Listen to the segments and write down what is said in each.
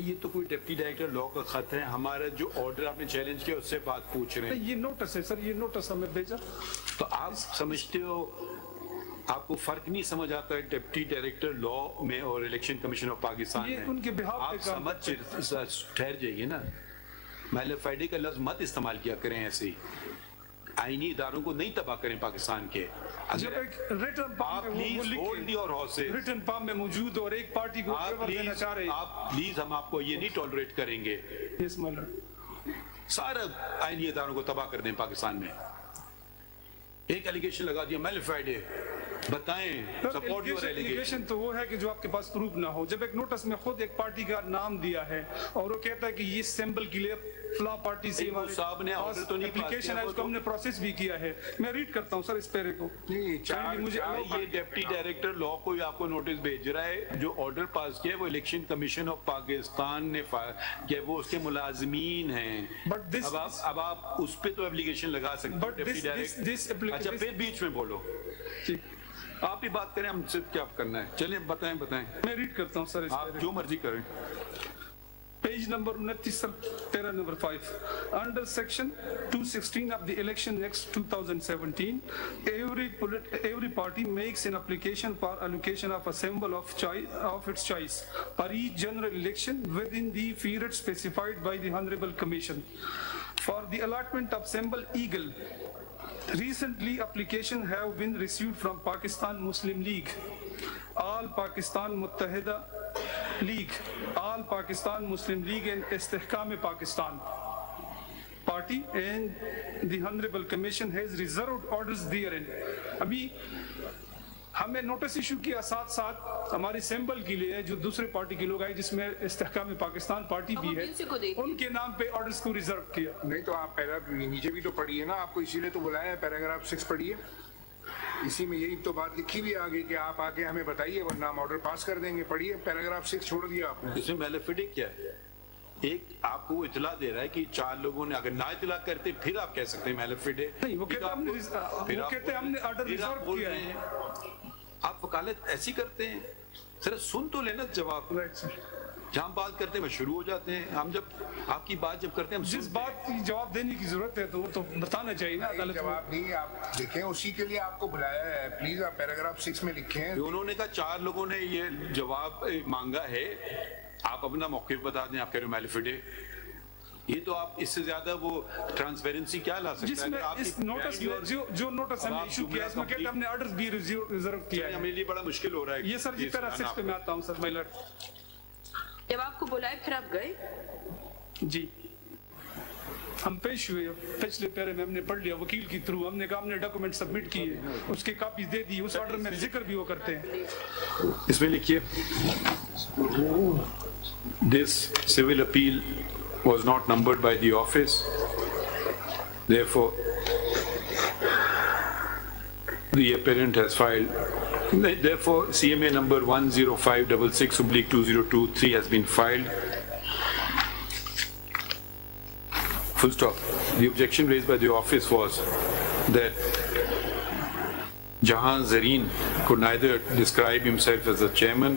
ये तो कोई डिप्टी डायरेक्टर लॉ का खत है, हमारा जो ऑर्डर आपने चैलेंज किया उससे बात पूछ रहे हैं। ये नोटिस है सर, ये नोटिस हमें भेजा। तो आप समझते हो, आपको फर्क नहीं समझ आता है डिप्टी डायरेक्टर लॉ में और इलेक्शन कमीशन ऑफ पाकिस्तान में? उनके बिहाफ आप समझ ठहर जाइए ना, मैलिफाइडे का लफ्ज मत इस्तेमाल किया करें ऐसे ही। आईनी इदारों को नहीं तबाह करें पाकिस्तान के। जब एक रिटर्न आप please hold your horses, return form में मौजूद और एक पार्टी को फेवर देना चाह रहे हैं, आप प्लीज, हम आपको ये नहीं टॉलरेट करेंगे। यस माय लॉर्ड, सारा आईनी इदारों को तबाह कर दें पाकिस्तान में। एक एलिगेशन लगा दिया मैलिफाइडे, बताएं सपोर्ट योर एलिगेशन तो वो है कि जो आपके पास प्रूफ ना हो। जब एक नोटिस में खुद एक पार्टी का नाम दिया है और वो कहता है कि ये सिंबल के लिए फ्ला पार्टी से साहब ने ऑर्डर तो नहीं एप्लीकेशन है, उसको हमने प्रोसेस भी किया है। मैं रीड करता हूं सर इस पैरे को। मुझे ये डिप्टी डायरेक्टर लॉ कोई आपको नोटिस भेज रहा है, जो ऑर्डर पास किया वो इलेक्शन कमीशन ऑफ पाकिस्तान ने किया, वो उसके मुलाजमीन हैं। बट अब आप उस पे तो एप्लीकेशन लगा सकते हैं डिप्टी डायरेक्टर। अच्छा फिर बीच में बोलो, आप ही बात करें, हमसे क्या करना है? चलिए बताएं। मैं रीड करता हूं सर, आप जो मर्जी करें। Page number 29 sir, para number 5, under section 216 of the election acts 2017, every party makes an application for allocation of a symbol of its choice for each general election within the period specified by the honorable commission. For the allotment of symbol eagle, recently application have been received from Pakistan Muslim League, All Pakistan Muttahida League, All Pakistan Muslim League and Istihkam Pakistan party, and the Honorable Commission has reserved orders therein. अभी हमें notice issue किया साथ साथ हमारे symbol के लिए जो दूसरे पार्टी के लोग आए, जिसमें इस्तेहकाम पाकिस्तान पार्टी भी है, उनके नाम पे ऑर्डर्स को रिजर्व किया। नहीं तो आप नीचे भी तो पढ़िए ना, आपको इसीलिए तो बुलाया है, पैराग्राफ 6 पढ़िए, इसी में यही तो बात लिखी भी आगे कि आप आके हमें बताइए वरना हम ऑर्डर पास कर देंगे। पढ़िए पैराग्राफ 6 छोड़ दिया आपने। इसमें मैलिफिडिक क्या है? एक आपको इतला दे रहा है कि 4 लोगों ने, अगर ना इतला करते फिर आप कह सकते हैं मैलिफिडे नहीं, वो कहते हैं हमने ऑर्डर रिजर्व किया है। आप वकालत ऐसी करते हैं, सिर्फ सुन तो लेना जवाब। जहाँ बात करते हैं शुरू हो जाते हैं। हम जब आपकी बात जब करते हैं, हम जिस बात की जवाब देने की जरूरत है तो वो तो बताना चाहिए ना। अदालत जवाब नहीं, आप देखें, उसी के लिए आपको बुलाया है। प्लीज आप पैराग्राफ 6 में लिखें। उन्होंने कहा 4 लोगों ने ये जवाब मांगा है, आप अपना मौक़िफ़ बता दें। आप कह रहे हो मैलिफिडे, ये तो आप इससे ज्यादा वो ट्रांसपेरेंसी क्या ला सकते हैं? जिसमें इस नोटिस में जो नोटिस हमने इशू किया, इसमें कहते हैं हमने ऑर्डर्स भी रिजर्व किया है। हमारे लिए बड़ा मुश्किल हो रहा है ये सर, जिस तरह से मैं आता हूं सर, मैं जब आपको बुलाए फिर आप गए? जी, हम पेश हुए, पिछले पैरे में हमने पढ़ लिया वकील की थ्रू, हमने कहा हमने डॉक्यूमेंट सबमिट किए, उसके कॉपी दे दी, उस ऑर्डर में जिक्र भी वो करते हैं। इसमें लिखिए, this civil appeal was not numbered by the office, therefore the appellant has filed, therefore CMA number 10566/2023 has been filed. Full stop. The objection raised by the office was that Jahan Zareen could neither describe himself as a chairman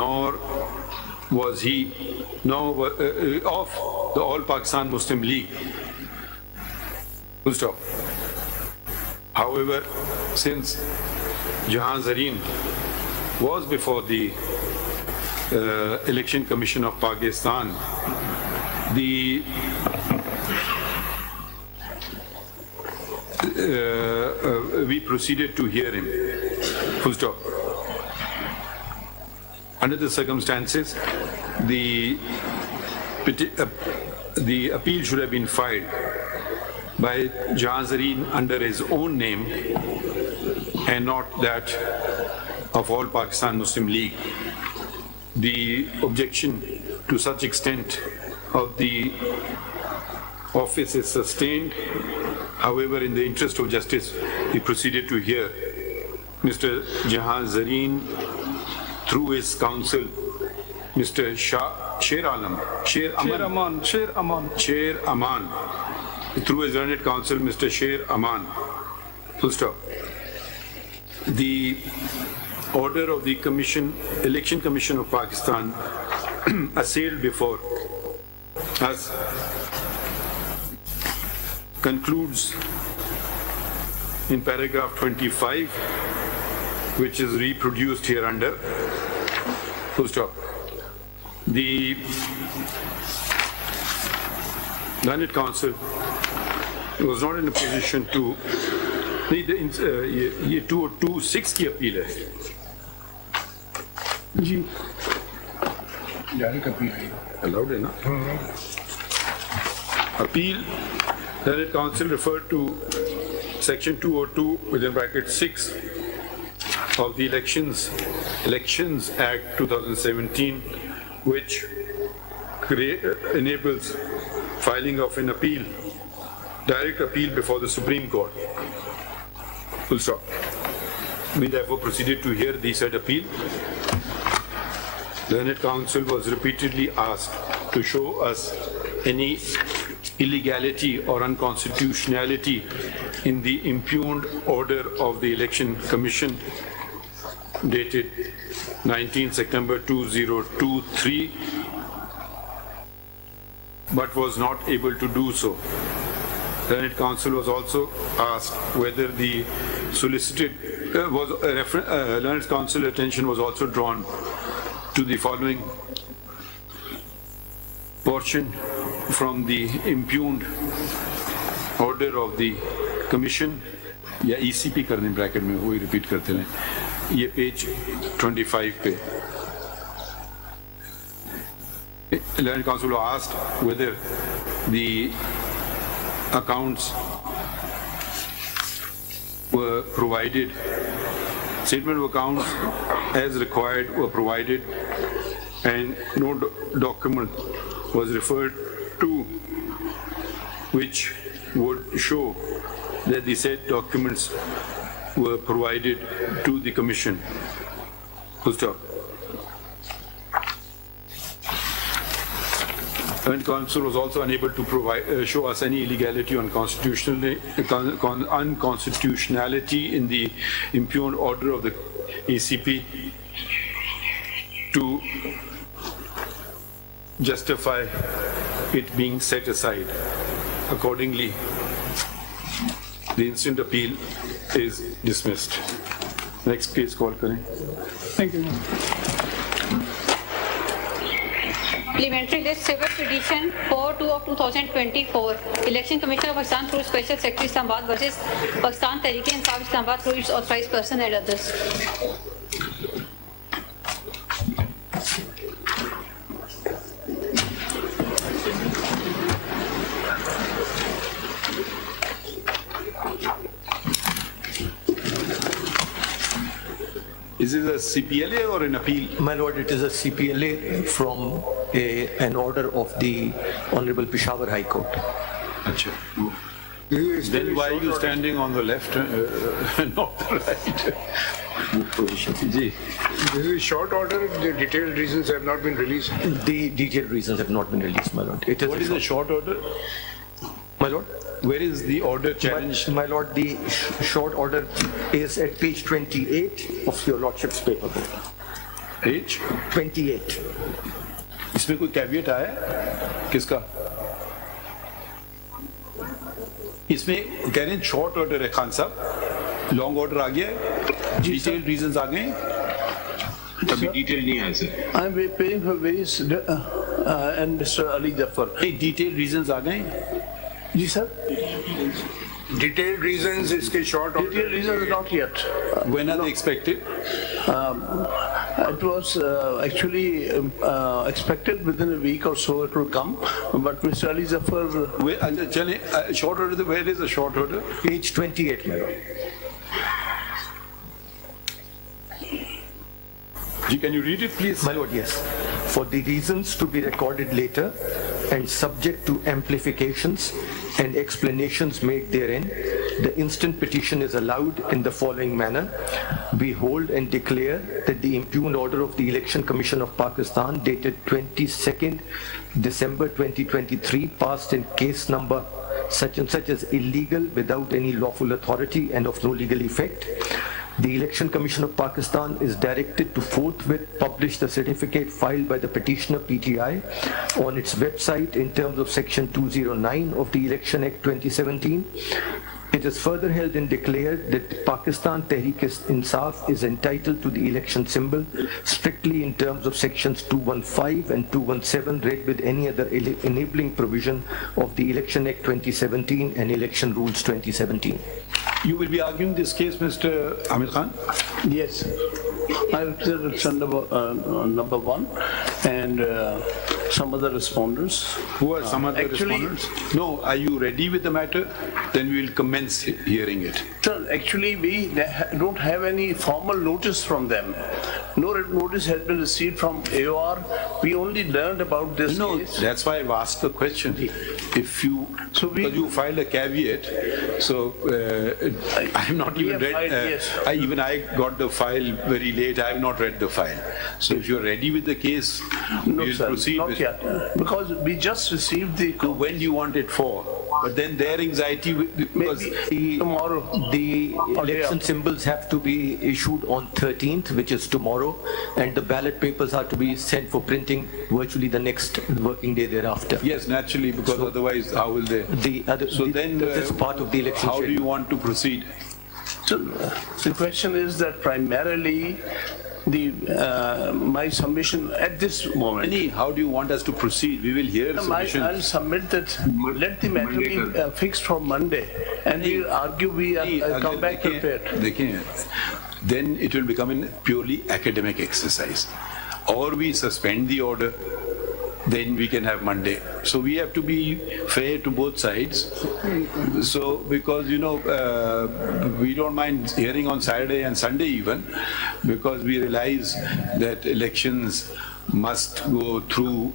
nor was he of the All Pakistan Muslim League. Full stop. However, since Jahan Zareen was before the Election Commission of Pakistan, we proceeded to hear him. Full stop. Under the circumstances, the appeal should have been filed by Jahan Zareen under his own name and not that of All Pakistan Muslim League. The objection to such extent of the office is sustained. However, in the interest of justice, we proceeded to hear Mr. Jahan Zareen through his counsel, Mr. Sher Aman, through his learned counsel, Mr. Sher Aman. Full stop. The order of the Election Commission of Pakistan assailed before us concludes in paragraph 25, which is reproduced here under full stop. The Learned Council was not in a position to ये 226 की appeal है जी जारी appeal है allowed है ना appeal. Learned Council referred to section 202 within bracket 6 of the Elections Act 2017, which enables filing of an appeal, direct appeal before the Supreme Court. Full stop. We therefore proceeded to hear the said appeal. Learned Council was repeatedly asked to show us any illegality or unconstitutionality in the impugned order of the Election Commission dated 19 September 2023, but was not able to do so. Learned Council was also asked whether the Learned Council attention was also drawn to the following portion from the impugned order of the Commission, या ECP करने bracket में वही repeat करते रहे, ये page 25 पे. Learned Council was asked whether the accounts were provided, statement of accounts as required were provided, and no document was referred to which would show that the said documents were provided to the Commission. Full stop. Learned Council was also unable to show us any illegality or unconstitutionality in the impugned order of the ECP to justify it being set aside. Accordingly, the instant appeal is dismissed. Next case call करें. Thank you. Parliamentary list civil petition 4-2 of 2024. Election Commission of Pakistan through Special Secretary Islamabad versus Pakistan Tehreek-e-Insaf Islamabad through its authorized person and others. Is it a CPLA or an appeal? My lord, it is a CPLA from an order of the Honorable Peshawar High Court. Achha. Then why are you standing on the left, not the right? Ji. This is a short order. The detailed reasons have not been released. The detailed reasons have not been released, my lord. What is a short order? My lord? Where is the order challenged? My lord, the short order is at page 28 of your lordship's paper. Page? 28. इसमें कोई caveat आया? किसका? इसमें कह रहे हैं short order है खान साहब, लॉन्ग ऑर्डर आ गया है, डिटेल्ड रीजंस आ गए. अभी डिटेल नहीं आया sir. I'm paying for various and Mr. Ali Jafar. Detailed reasons आ गए. जी सर. Detailed reasons इसके short order. Detailed reasons not yet. When are they expected? It was actually expected within a week or so it will come, but Mr. Ali Jafar. Where, short order, where is the short order? Page 28, my lord. Can you read it, please? My lord, yes. For the reasons to be recorded later and subject to amplifications and explanations made therein, the instant petition is allowed in the following manner. We hold and declare that the impugned order of the Election Commission of Pakistan dated 22nd December 2023 passed in case number such and such as illegal without any lawful authority and of no legal effect. The Election Commission of Pakistan is directed to forthwith publish the certificate filed by the petitioner PTI on its website in terms of Section 209 of the Election Act 2017. It is further held and declared that Pakistan Tehreek-e-Insaf is entitled to the election symbol strictly in terms of sections 215 and 217 read with any other enabling provision of the Election Act 2017 and Election Rules 2017. You will be arguing this case, Mr. Amir Khan? Yes. I represent number one and some other respondents. Who are some other respondents? No, are you ready with the matter? Then we will commence hearing it. Sir, actually we don't have any formal notice from them. No notice has been received from AOR. We only learned about this case. That's why I've asked the question. If you, because you filed a caveat, so I have not even read, even I got the file very late. I have not read the file. So if you're ready with the case, no, we'll sir, proceed. Not yet, because we just received the... So when do you want it for? But then their anxiety, because tomorrow, the election symbols have to be issued on 13th, which is tomorrow, and the ballot papers are to be sent for printing virtually the next working day thereafter. Yes, naturally, because otherwise how will they? This is part of the election. How do you want to proceed? So the question is that primarily my submission at this moment. How do you want us to proceed? We will hear submissions. I'll submit that. Let the matter be fixed for Monday, and we'll argue. We come back prepared. Then it will become a purely academic exercise, or we suspend the order. Then we can have Monday. So we have to be fair to both sides. So because we don't mind hearing on Saturday and Sunday even, because we realize that elections must go through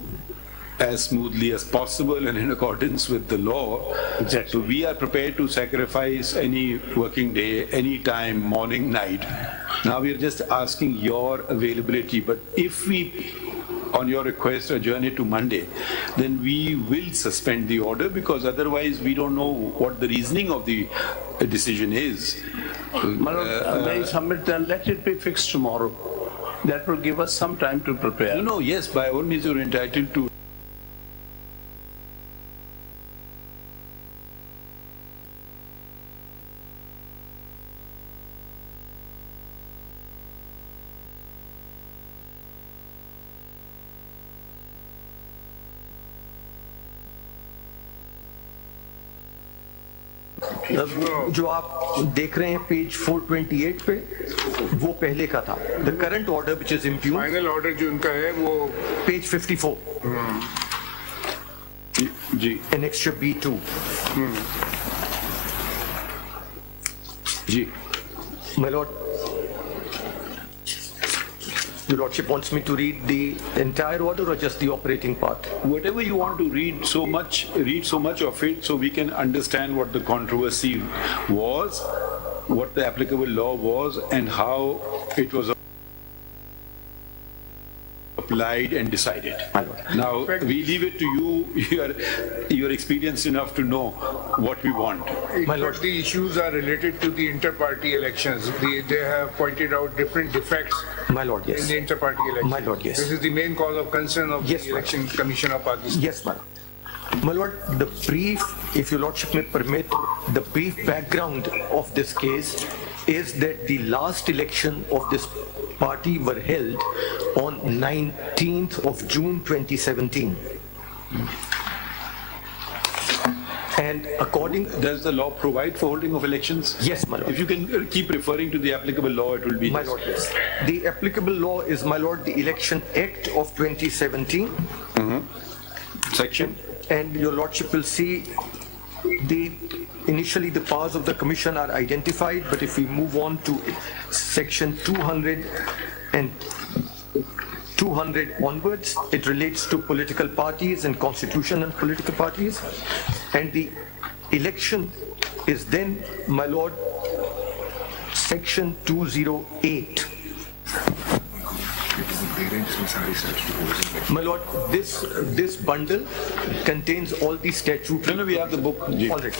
as smoothly as possible and in accordance with the law. Exactly. So we are prepared to sacrifice any working day, any time, morning, night. Now we are just asking your availability. But if we, on your request, adjourn it to Monday, then we will suspend the order, because otherwise we don't know what the reasoning of the decision is. May I submit then? Let it be fixed tomorrow. That will give us some time to prepare. No, yes, by all means you're entitled to. जो आप देख रहे हैं page 428 पे, वो पहले का था. The current order which is impugned. Final order जो उनका है वो page 54. Ji. Annexure B2. Ji. My lord, Your Lordship wants me to read the entire order or just the operating part? Whatever you want to read so much of it, so we can understand what the controversy was, what the applicable law was, and how it was applied and decided. Now, we leave it to you. You are experienced enough to know what we want. But the issues are related to the inter-party elections. They have pointed out different defects My lord, yes. in the inter-party elections. My lord, yes. This is the main cause of concern of the Election Commission of Pakistan. Yes, my lord. My lord, the brief, if your lordship may permit, the brief background of this case is that the last election of this party were held on 19th of June 2017. And according... Does the law provide for holding of elections? Yes, my lord. If you can keep referring to the applicable law, it will be... My lord, yes. The applicable law is, my lord, the Election Act of 2017. Section? And your lordship will see initially the powers of the commission are identified, but if we move on to section 200 and 200 onwards, it relates to political parties and constitutional political parties. And the election is then, my lord, section 208. My lord, this bundle contains all the statutes. No, we have the book. All right.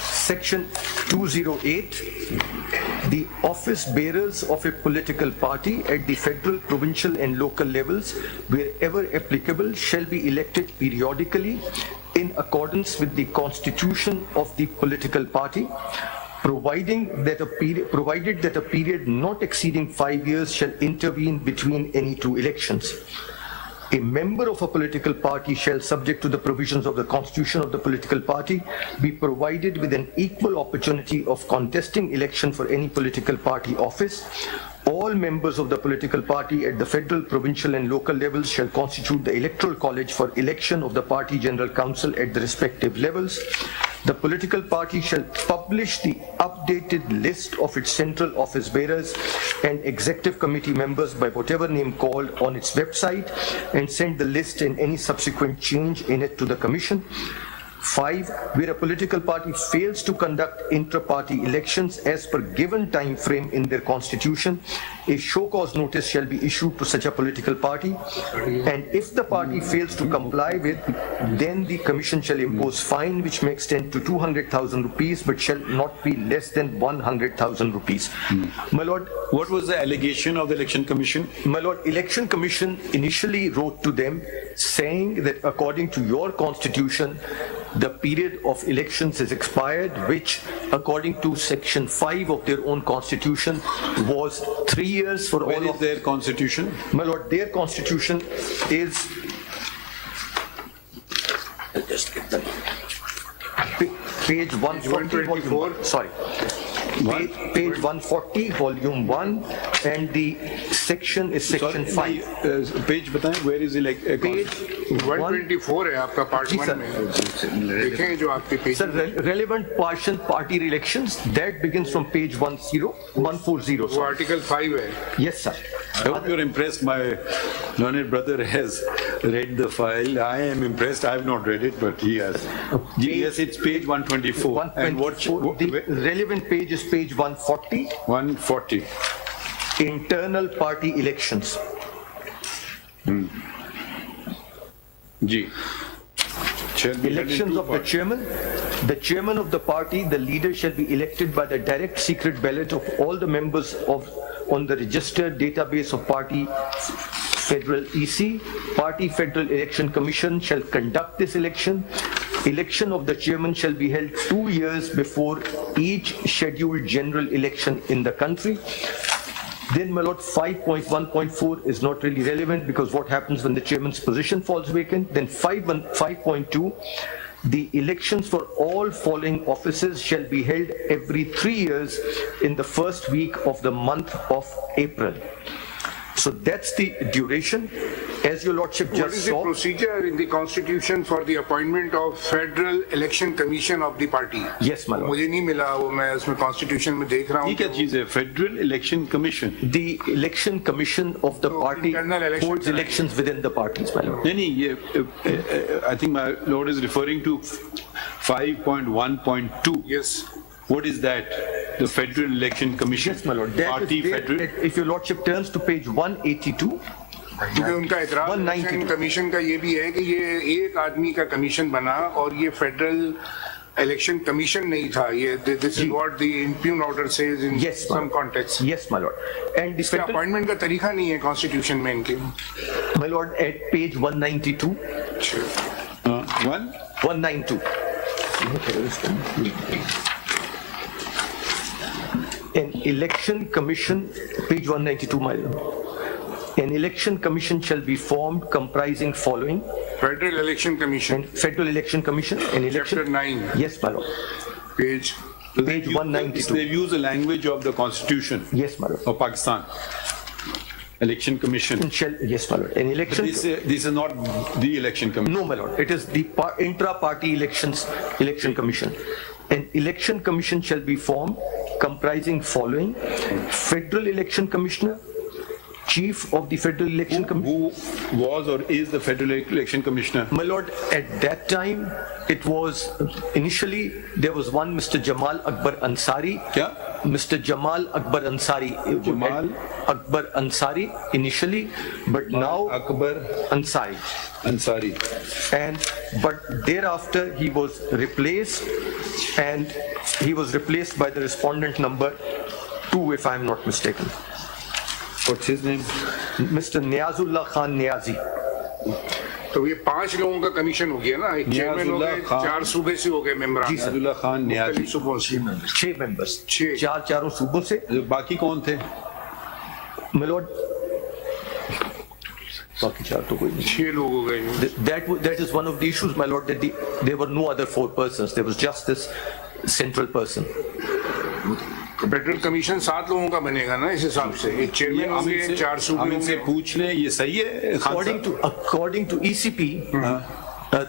Section 208, The office bearers of a political party at the federal, provincial and local levels, wherever applicable, shall be elected periodically in accordance with the constitution of the political party, provided that a period not exceeding 5 years shall intervene between any two elections. A member of a political party shall, subject to the provisions of the constitution of the political party, be provided with an equal opportunity of contesting election for any political party office. All members of the political party at the federal, provincial and local levels shall constitute the electoral college for election of the party general council at the respective levels. The political party shall publish the updated list of its central office bearers and executive committee members by whatever name called on its website and send the list and any subsequent change in it to the Commission. 5. Where a political party fails to conduct intra-party elections as per given time frame in their constitution, a show cause notice shall be issued to such a political party, and if the party fails to comply with, then the Commission shall impose fine which may extend to 200,000 rupees but shall not be less than 100,000 rupees. My Lord, what was the allegation of the Election Commission? My Lord, Election Commission initially wrote to them saying that according to your constitution, the period of elections is expired, which according to section 5 of their own constitution was 3 years for Where all is of their constitution? My Lord, their constitution is page 140, volume 1. Sorry. Page 140, volume 1, and the section is section 5. Page बताएं, where is it like? Page 124 है आपका part 1 में. देखें जो आपके page. Sir, relevant party elections, that begins from page 140. वो article 5 है. Yes, sir. I hope you're impressed. My learned brother has read the file. I am impressed. I have not read it, but he has. Yes, it's page 124. And what the relevant page is page 140. 140. Internal party elections. G. Elections of the chairman. The chairman of the party, the leader shall be elected by the direct secret ballot of all the members on the registered database of party federal EC. Party Federal Election Commission shall conduct this election. Election of the chairman shall be held 2 years before each scheduled general election in the country. Then, my Lord, 5.1.4 is not really relevant because what happens when the chairman's position falls vacant? Then 5.2, the elections for all following offices shall be held every 3 years in the first week of the month of April. So that's the duration. As your Lordship just saw. What is the procedure in the constitution for the appointment of Federal Election Commission of the party? Yes, my Lord. मुझे नहीं मिला वो मैं उसमें constitution में देख रहा हूँ. ये क्या चीज़ है? Federal Election Commission. The Election Commission of the party holds elections within the parties, my Lord. नहीं, I think my Lord is referring to 5.1.2. Yes. What is that? The Federal Election Commission. Yes, my Lord. Party Federal. If your Lordship turns to page 182. क्योंकि उनका इतराज़ election commission का ये भी है कि ये एक आदमी का कमीशन बना और ये फेडरल इलेक्शन कमीशन नहीं था. ये this is what the impugn order says in some context. Yes, my Lord. And the इसका appointment का तरीका नहीं है constitution में इनके. My Lord, at page 192. 192. An election commission, page 192, my Lord. An election commission shall be formed comprising following. Federal Election Commission. Federal Election Commission. An election. Chapter 9. Yes, my Lord. Page 192. They use the language of the Constitution. Yes, my Lord. Of Pakistan. Election Commission. Yes, my Lord. An election. This is not the Election Commission. No, my Lord. It is the intra-party election commission. An election commission shall be formed comprising following: Federal Election Commissioner, Chief of the Federal Election Commission. Who was or is the Federal Election Commissioner? My Lord, at that time, it was initially there was one Mr. Jamal Akbar Ansari. Yeah? Mr. Jamal Akbar Ansari. Jamal Akbar Ansari initially, but now Akbar Ansari. But thereafter he was replaced, and he was replaced by the respondent number 2, if I'm not mistaken. What's his name? Mr. Niazullah Khan Niazi. तो ये 5 लोगों का commission हो गया ना, एक chairman हो गए, 4 सूबे से हो गए मेंबर, नियाजुल्लाह खान नियाजी, 6 members, 6 चारों सूबों से। बाकी कौन थे? मिलोड बाकी 4 तो कोई नहीं, 6 लोग हो गए। That is one of the issues, my lord, that there were no other 4 persons. There was just this central person. Federal commission 7 लोगों का बनेगा ना इस हिसाब से, एक चेयरमैन होंगे, 4 सूबे हम इनसे होंगे। पूछ लें, ये सही है? According to ECP,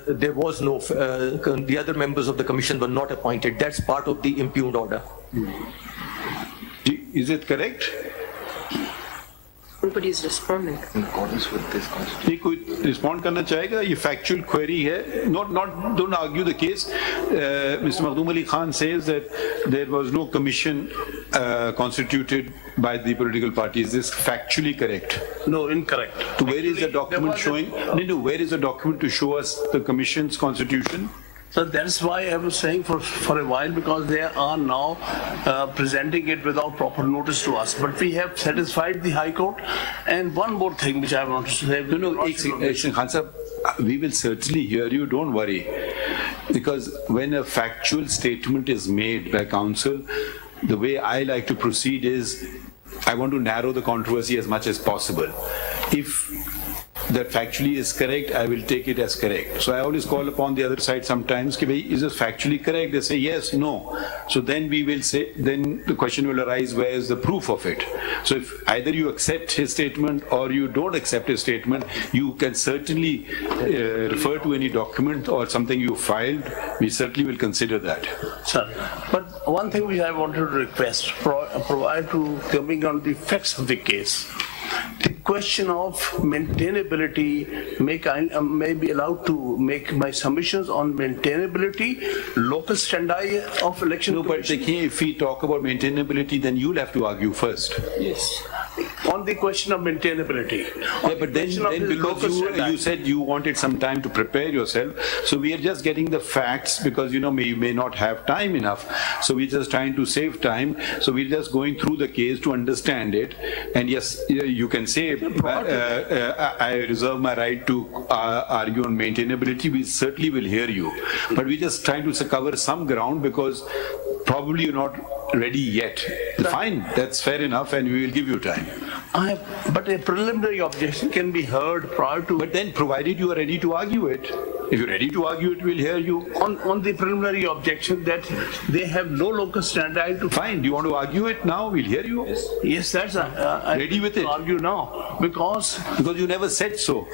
there was no, the other members of the commission were not appointed. That's part of the impugned order. Is it correct? Nobody is responding. ये कोई रिस्पॉन्ड करना चाहेगा? ये फैक्चुअल क्वेरी है, don't argue the case. Mr. Makhdoom Ali Khan says that there was no commission constituted by the political party. Is this factually correct? No, incorrect. So where is the document showing? No, where is the document to show us the commission's constitution? So that's why I was saying for a while, because they are now presenting it without proper notice to us. But we have satisfied the High Court. And one more thing which I want to say. No, Khan Sahab, we will certainly hear you, don't worry. Because when a factual statement is made by counsel, the way I like to proceed is, I want to narrow the controversy as much as possible. If that factually is correct, I will take it as correct. So I always call upon the other side sometimes, is this factually correct? They say yes, no. So then we will say, then the question will arise, where is the proof of it? So if either you accept his statement or you don't accept his statement, you can certainly refer to any document or something you filed. We certainly will consider that. Sir, but one thing which I wanted to request, prior to coming on the facts of the case, the question of maintainability, may be allowed to make my submissions on maintainability, local standi of election. No, but if we talk about maintainability, then you'll have to argue first. Yes. On the question of maintainability. Yeah, but then because you said you wanted some time to prepare yourself, so we are just getting the facts because you may not have time enough. So we're just trying to save time. So we're just going through the case to understand it. And yes, you can say I reserve my right to argue on maintainability. We certainly will hear you, but we're just trying to cover some ground because probably you're not ready yet. Fine, that's fair enough, and we will give you time. But a preliminary objection can be heard prior to. But then, provided you are ready to argue it, if you're ready to argue it, we'll hear you. On the preliminary objection that they have no locus standi to. Fine. Do you want to argue it now? We'll hear you. Yes, that's ready with it. Argue now because you never said so.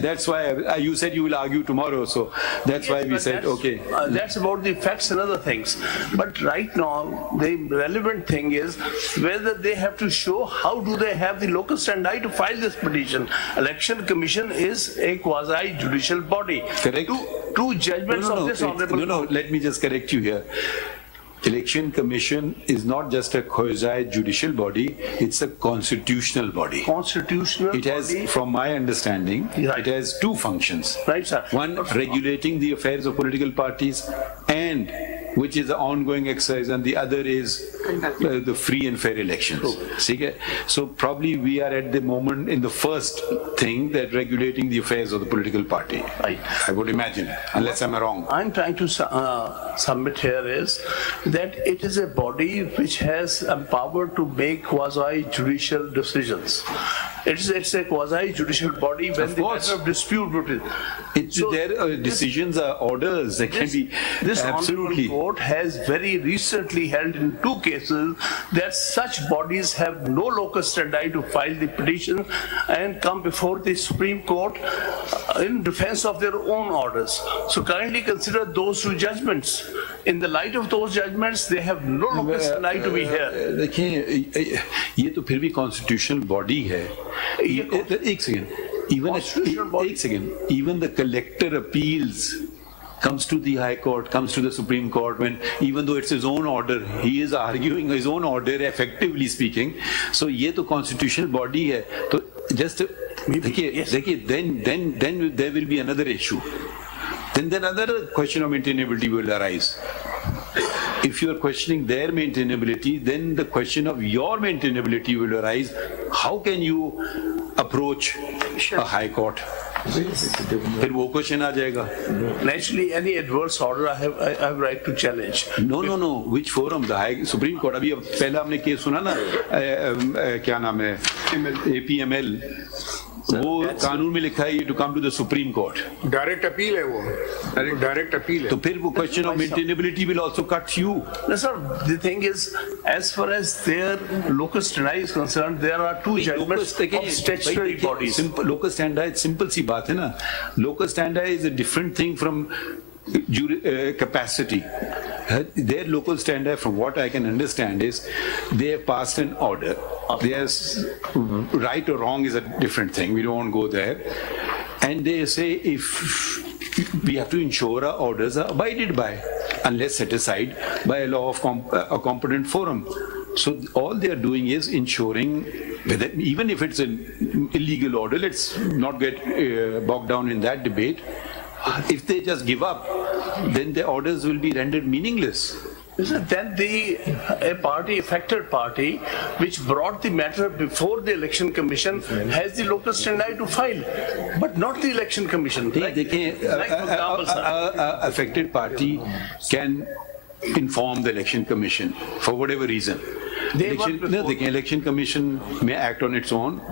That's why you said you will argue tomorrow. So that's why we said okay. That's about the facts and other things. But right now, the relevant thing is whether they have to show how do they have the locus standi to file this petition. Election Commission is a quasi-judicial body. Correct. Two judgments of this honorable. No, let me just correct you here. Election Commission is not just a quasi-judicial body, it's a constitutional body. Constitutional It has, body. from my understanding, Right. it has two functions. Right, sir. One, regulating the affairs of political parties, and which is an ongoing exercise, and the other is the free and fair elections. So probably we are at the moment in the first thing, that regulating the affairs of the political party. Right. I would imagine, unless I'm wrong. I'm trying to submit here is that it is a body which has power to make quasi-judicial decisions. It's a quasi-judicial body when the matter of dispute between. Their decisions are orders. They can be absolutely. This court has very recently held in 2 cases that such bodies have no locus standi to file the petition and come before the Supreme Court in defense of their own orders. So kindly consider those 2 judgments. In the light of those judgments, they have no locus standi to be here. देखिए, ये तो फिर भी constitutional body है. एक second. Even the collector appeals comes to the High Court, comes to the Supreme Court, when even though it's his own order, he is arguing his own order, effectively speaking. So ये तो constitutional body है. तो just देखिए, then there will be another issue. Then another question of maintainability will arise. if you are questioning their maintainability, then the question of your maintainability will arise. How can you approach a high court? फिर वो question आ जाएगा. Naturally, any adverse order I have right to challenge. No. Which forum? The High Supreme Court. अभी पहला हमने case सुना ना, क्या नाम है? APML. वो कानून में लिखा है to come to the Supreme Court. Direct appeal है वो. Direct appeal है. तो फिर वो question of maintainability will also cut you. No, sir. The thing is, as far as their locus standi is concerned, there are two judgments of statutory bodies. Locus standi, simple सी बात है ना. Locus standi is a different thing from capacity. Their local standi, from what I can understand, is they have passed an order. There's right or wrong is a different thing. We don't want to go there. And they say if we have to ensure our orders are abided by, unless set aside by a law of a competent forum. So all they are doing is ensuring, whether, even if it's an illegal order, let's not get bogged down in that debate. If they just give up, then the orders will be rendered meaningless. Then a party, affected party, which brought the matter before the Election Commission has the locus standi to file, but not the Election Commission. Affected party can inform the Election Commission for whatever reason. The Election Commission may act on its own.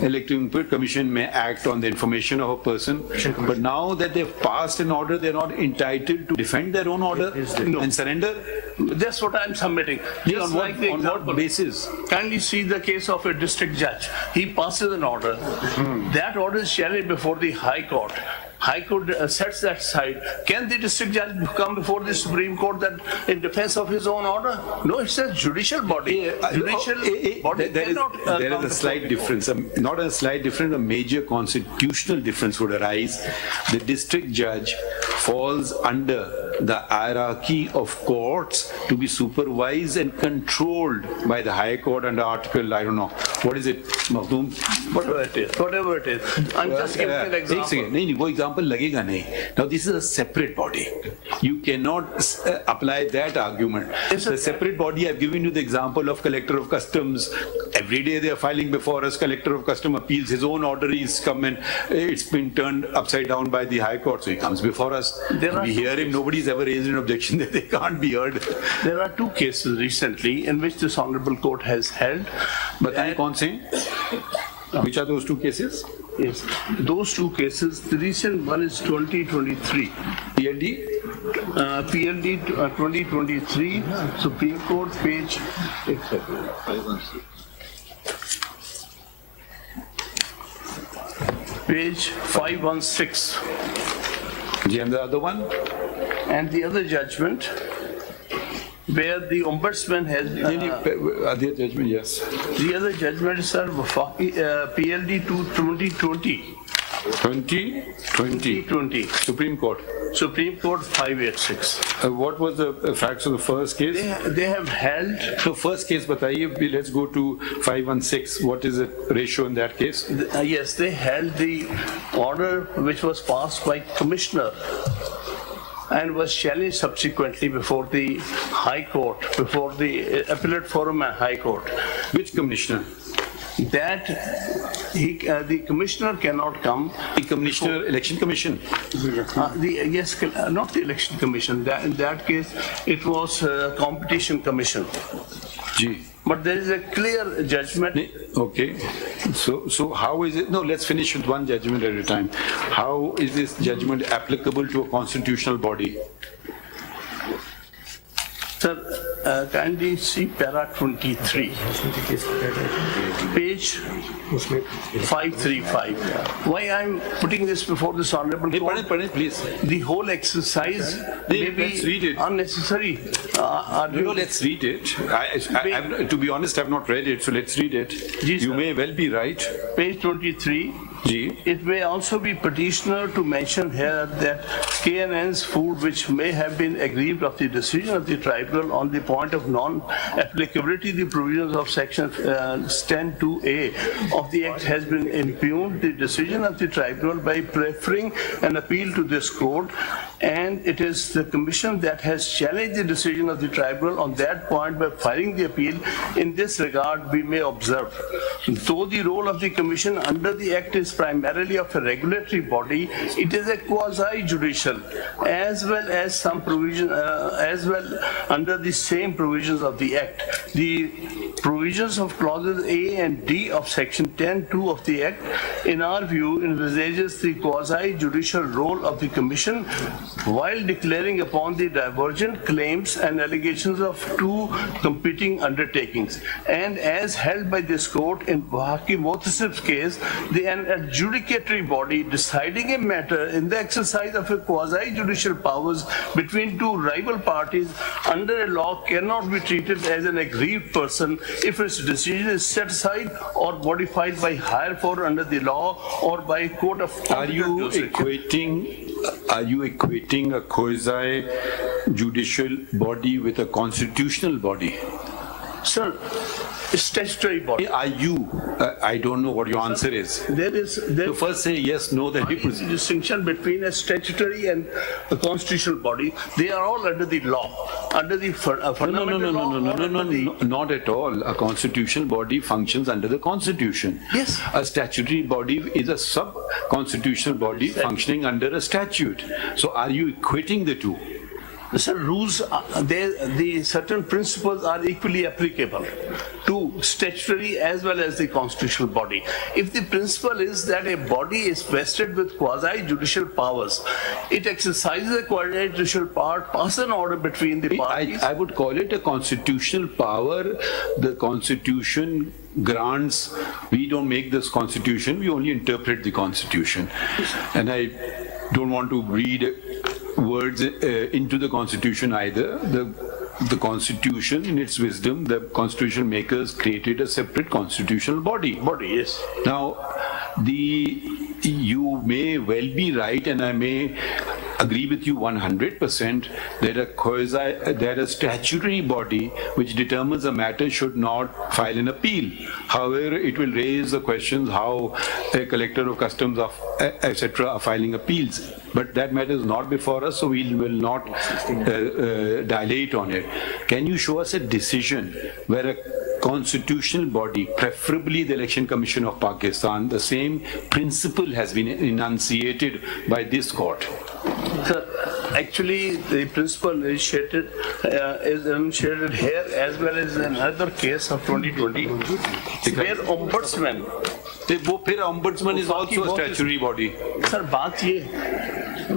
Election Commission may act on the information of a person, but now that they've passed an order, they're not entitled to defend their own order and surrender. That's what I'm submitting. On what basis? Kindly see the case of a district judge. He passes an order. That order is challenged before the High Court. High Court sets that aside. Can the district judge come before the Supreme Court that in defense of his own order? No, it's a judicial body. There is a slight difference, not a slight difference, a major constitutional difference would arise. The district judge falls under the hierarchy of courts to be supervised and controlled by the High Court under Article, I don't know, what is it, Makhdoom? Whatever it is. I'm just giving an example. No, example लगेगा नहीं. Now this is a separate body. You cannot apply that argument. It's a separate body. I've given you the example of Collector of Customs. Every day they are filing before us. Collector of Customs appeals. His own order is come and it's been turned upside down by the High Court. So he comes before us. We hear him. Nobody's ever raised an objection that they can't be heard. There are two cases recently in which this Honorable Court has held. बताएं कौन से? Which are those two cases? Yes, those two cases. The recent one is 2023. PLD? PLD 2023, Supreme Court, page 516. And the other one? And the other judgment, where the ombudsman has... other judgment, yes. The other judgment is PLD 2020. 2020. Supreme Court. Supreme Court 586. What was the facts of the first case? They have held... So first case, bataiye, let's go to 516. What is the ratio in that case? Yes, they held the order which was passed by Commissioner and was challenged subsequently before the High Court, before the Appellate Forum and High Court. Which commissioner? That the commissioner cannot come. The commissioner, Election Commission? Yes, not the Election Commission. In that case, it was Competition Commission. Gee. But there is a clear judgment. Okay. So how is it? No, let's finish with one judgment at a time. How is this judgment applicable to a constitutional body? Sir, kindly see para 23, page 535. Why I'm putting this before this Honorable Court? Please. The whole exercise may be unnecessary. No, let's read it. To be honest, I've not read it, so let's read it. You may well be right. Page 23. It may also be petitioner to mention here that KNN's food which may have been aggrieved of the decision of the tribunal on the point of non-applicability the provisions of section 10(2)(a) of the Act has been impugned the decision of the tribunal by preferring an appeal to this court, and it is the Commission that has challenged the decision of the tribunal on that point by filing the appeal. In this regard, we may observe, though the role of the Commission under the Act is primarily of a regulatory body, it is a quasi-judicial, as well as some provision, as well under the same provisions of the Act. The provisions of clauses A and D of section 10(2) of the Act, in our view, envisages the quasi-judicial role of the Commission while declaring upon the divergent claims and allegations of two competing undertakings. And as held by this court in Bahaki Motasif's case, an adjudicatory body deciding a matter in the exercise of a quasi-judicial powers between two rival parties under a law cannot be treated as an aggrieved person if its decision is set aside or modified by higher court under the law or by a court of Are you equating a quasi-judicial body with a constitutional body? Sir, statutory body. Are you? I don't know what your answer is. So first say yes, no, then we proceed. Distinction between a statutory and a constitutional body. They are all under the law, under the fundamental law. No, not at all. A constitutional body functions under the Constitution. Yes. A statutory body is a sub-constitutional body functioning under a statute. So are you equating the two? Sir, rules, the certain principles are equally applicable to statutory as well as the constitutional body. If the principle is that a body is vested with quasi-judicial powers, it exercises a quasi-judicial power, pass an order between the parties. I would call it a constitutional power. The Constitution grants, we don't make this Constitution, we only interpret the Constitution. And I don't want to read words into the Constitution either. The Constitution, in its wisdom, the Constitution makers created a separate constitutional body. Yes. Now, you may well be right, and I may agree with you 100% that a statutory body which determines a matter should not file an appeal. However, it will raise the questions how a collector of customs, etc., are filing appeals. But that matter is not before us, so we will not dilate on it. Can you show us a decision where a constitutional body, preferably the Election Commission of Pakistan, the same principle has been enunciated by this court? Sir, actually, the principle is enunciated here as well as in another case of 2020, where ombudsman. Ombudsman is also a statutory body. Sir,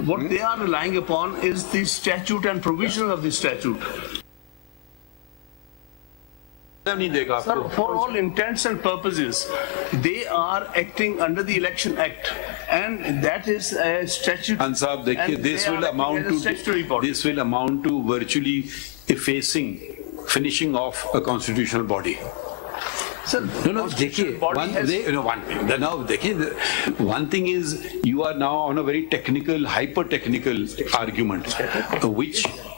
what they are relying upon is the statute and provision of the statute. Sir, for all intents and purposes, they are acting under the Election Act, and that is a statute. And sir, this will amount to virtually finishing off a constitutional body. Sir, one thing is you are now on a very technical, hyper-technical argument,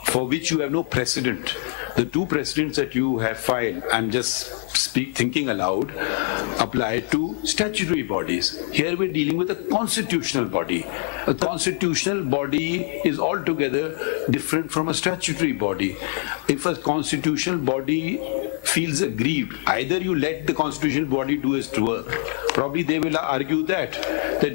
for which you have no precedent. The two precedents that you have filed, I'm just thinking aloud, apply to statutory bodies. Here we're dealing with a constitutional body. A constitutional body is altogether different from a statutory body. If a constitutional body feels aggrieved, either you let the constitutional body do its work. Probably they will argue that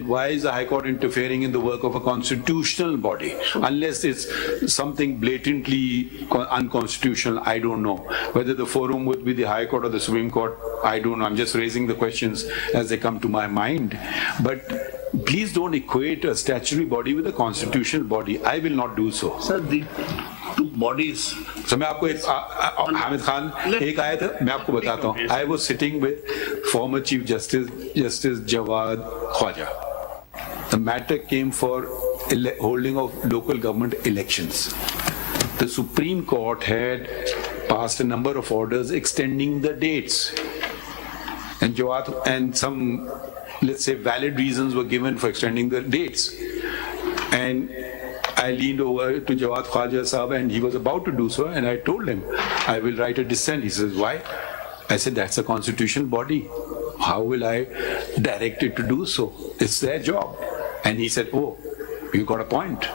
why is the High Court interfering in the work of a constitutional body? Unless it's something blatantly unconstitutional, I don't know. Whether the forum would be the High Court or the Supreme Court, I don't know. I'm just raising the questions as they come to my mind. But please don't equate a statutory body with a constitutional body. I will not do so. Sir, the two bodies. So मैं आपको हामिद खान एक आया था, मैं आपको बताता हूँ. I was sitting with former Chief Justice Jawad Khwaja. The matter came for holding of local government elections. The Supreme Court had passed a number of orders extending the dates. And Jawad and some let's say, valid reasons were given for extending the dates. And I leaned over to Jawad Khwaja Sahab and he was about to do so, and I told him, I will write a dissent. He says, why? I said, that's a constitutional body. How will I direct it to do so? It's their job. And he said, oh, you got a point.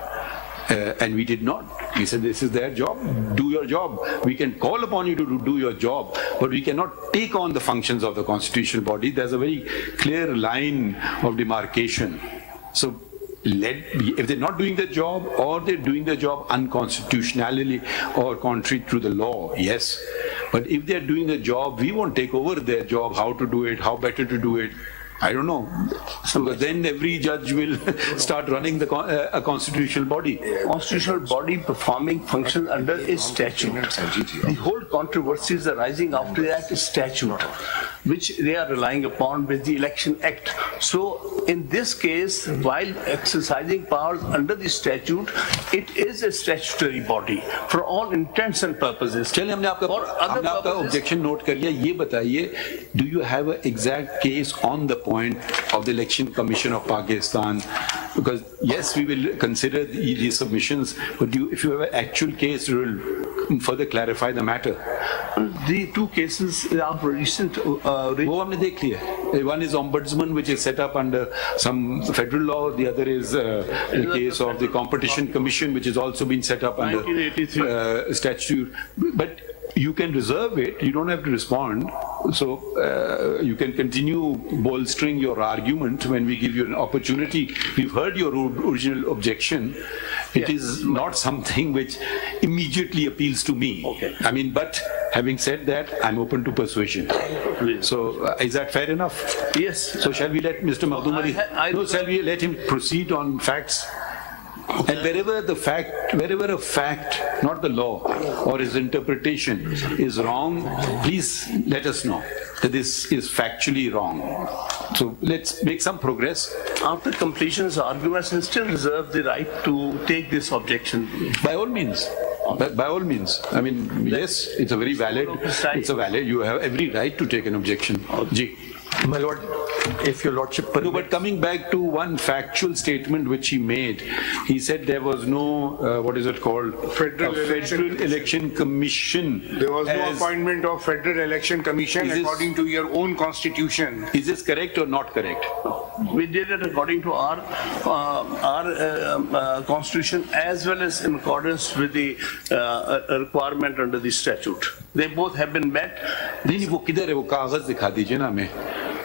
And we did not. He said, this is their job. Do your job. We can call upon you to do your job, but we cannot take on the functions of the constitutional body. There's a very clear line of demarcation. So if they're not doing their job, or they're doing their job unconstitutionally or contrary to the law, yes. But if they're doing the job, we won't take over their job, how to do it, how better to do it. I don't know. So then every judge will start running a constitutional body. Constitutional body performing functions under a statute. The whole controversy is arising after that statute, which they are relying upon with the Election Act. So in this case, while exercising powers under the statute, it is a statutory body for all intents and purposes. चलिए हमने आपका objection note कर लिया. ये बताइए, do you have an exact case on the point of the Election Commission of Pakistan? Because yes, we will consider these submissions, but if you have an actual case, you will further clarify the matter. The two cases are recent. वो हमने देख लिया. One is ombudsman, which is set up under some federal law. The other is the case of the Competition Commission, which has also been set up under statute. But you can reserve it. You don't have to respond. So you can continue bolstering your argument when we give you an opportunity. We've heard your original objection. It is not something which immediately appeals to me. Okay. I mean, but having said that, I'm open to persuasion. So is that fair enough? Yes. So shall we let Mr. Mahdum shall we let him proceed on facts? And wherever a fact, not the law or his interpretation is wrong, please let us know that this is factually wrong. So let's make some progress. After completion of arguments, and still reserve the right to take this objection. By all means. By all means. I mean, yes, it's a very valid, you have every right to take an objection. Ji. My lord, if your lordship permits. No, but coming back to one factual statement which he made, he said there was no, what is it called? Federal Election Commission. There was no appointment of Federal Election Commission according to your own constitution. Is this correct or not correct? We did it according to our constitution as well as in accordance with the requirement under the statute. They both have been met.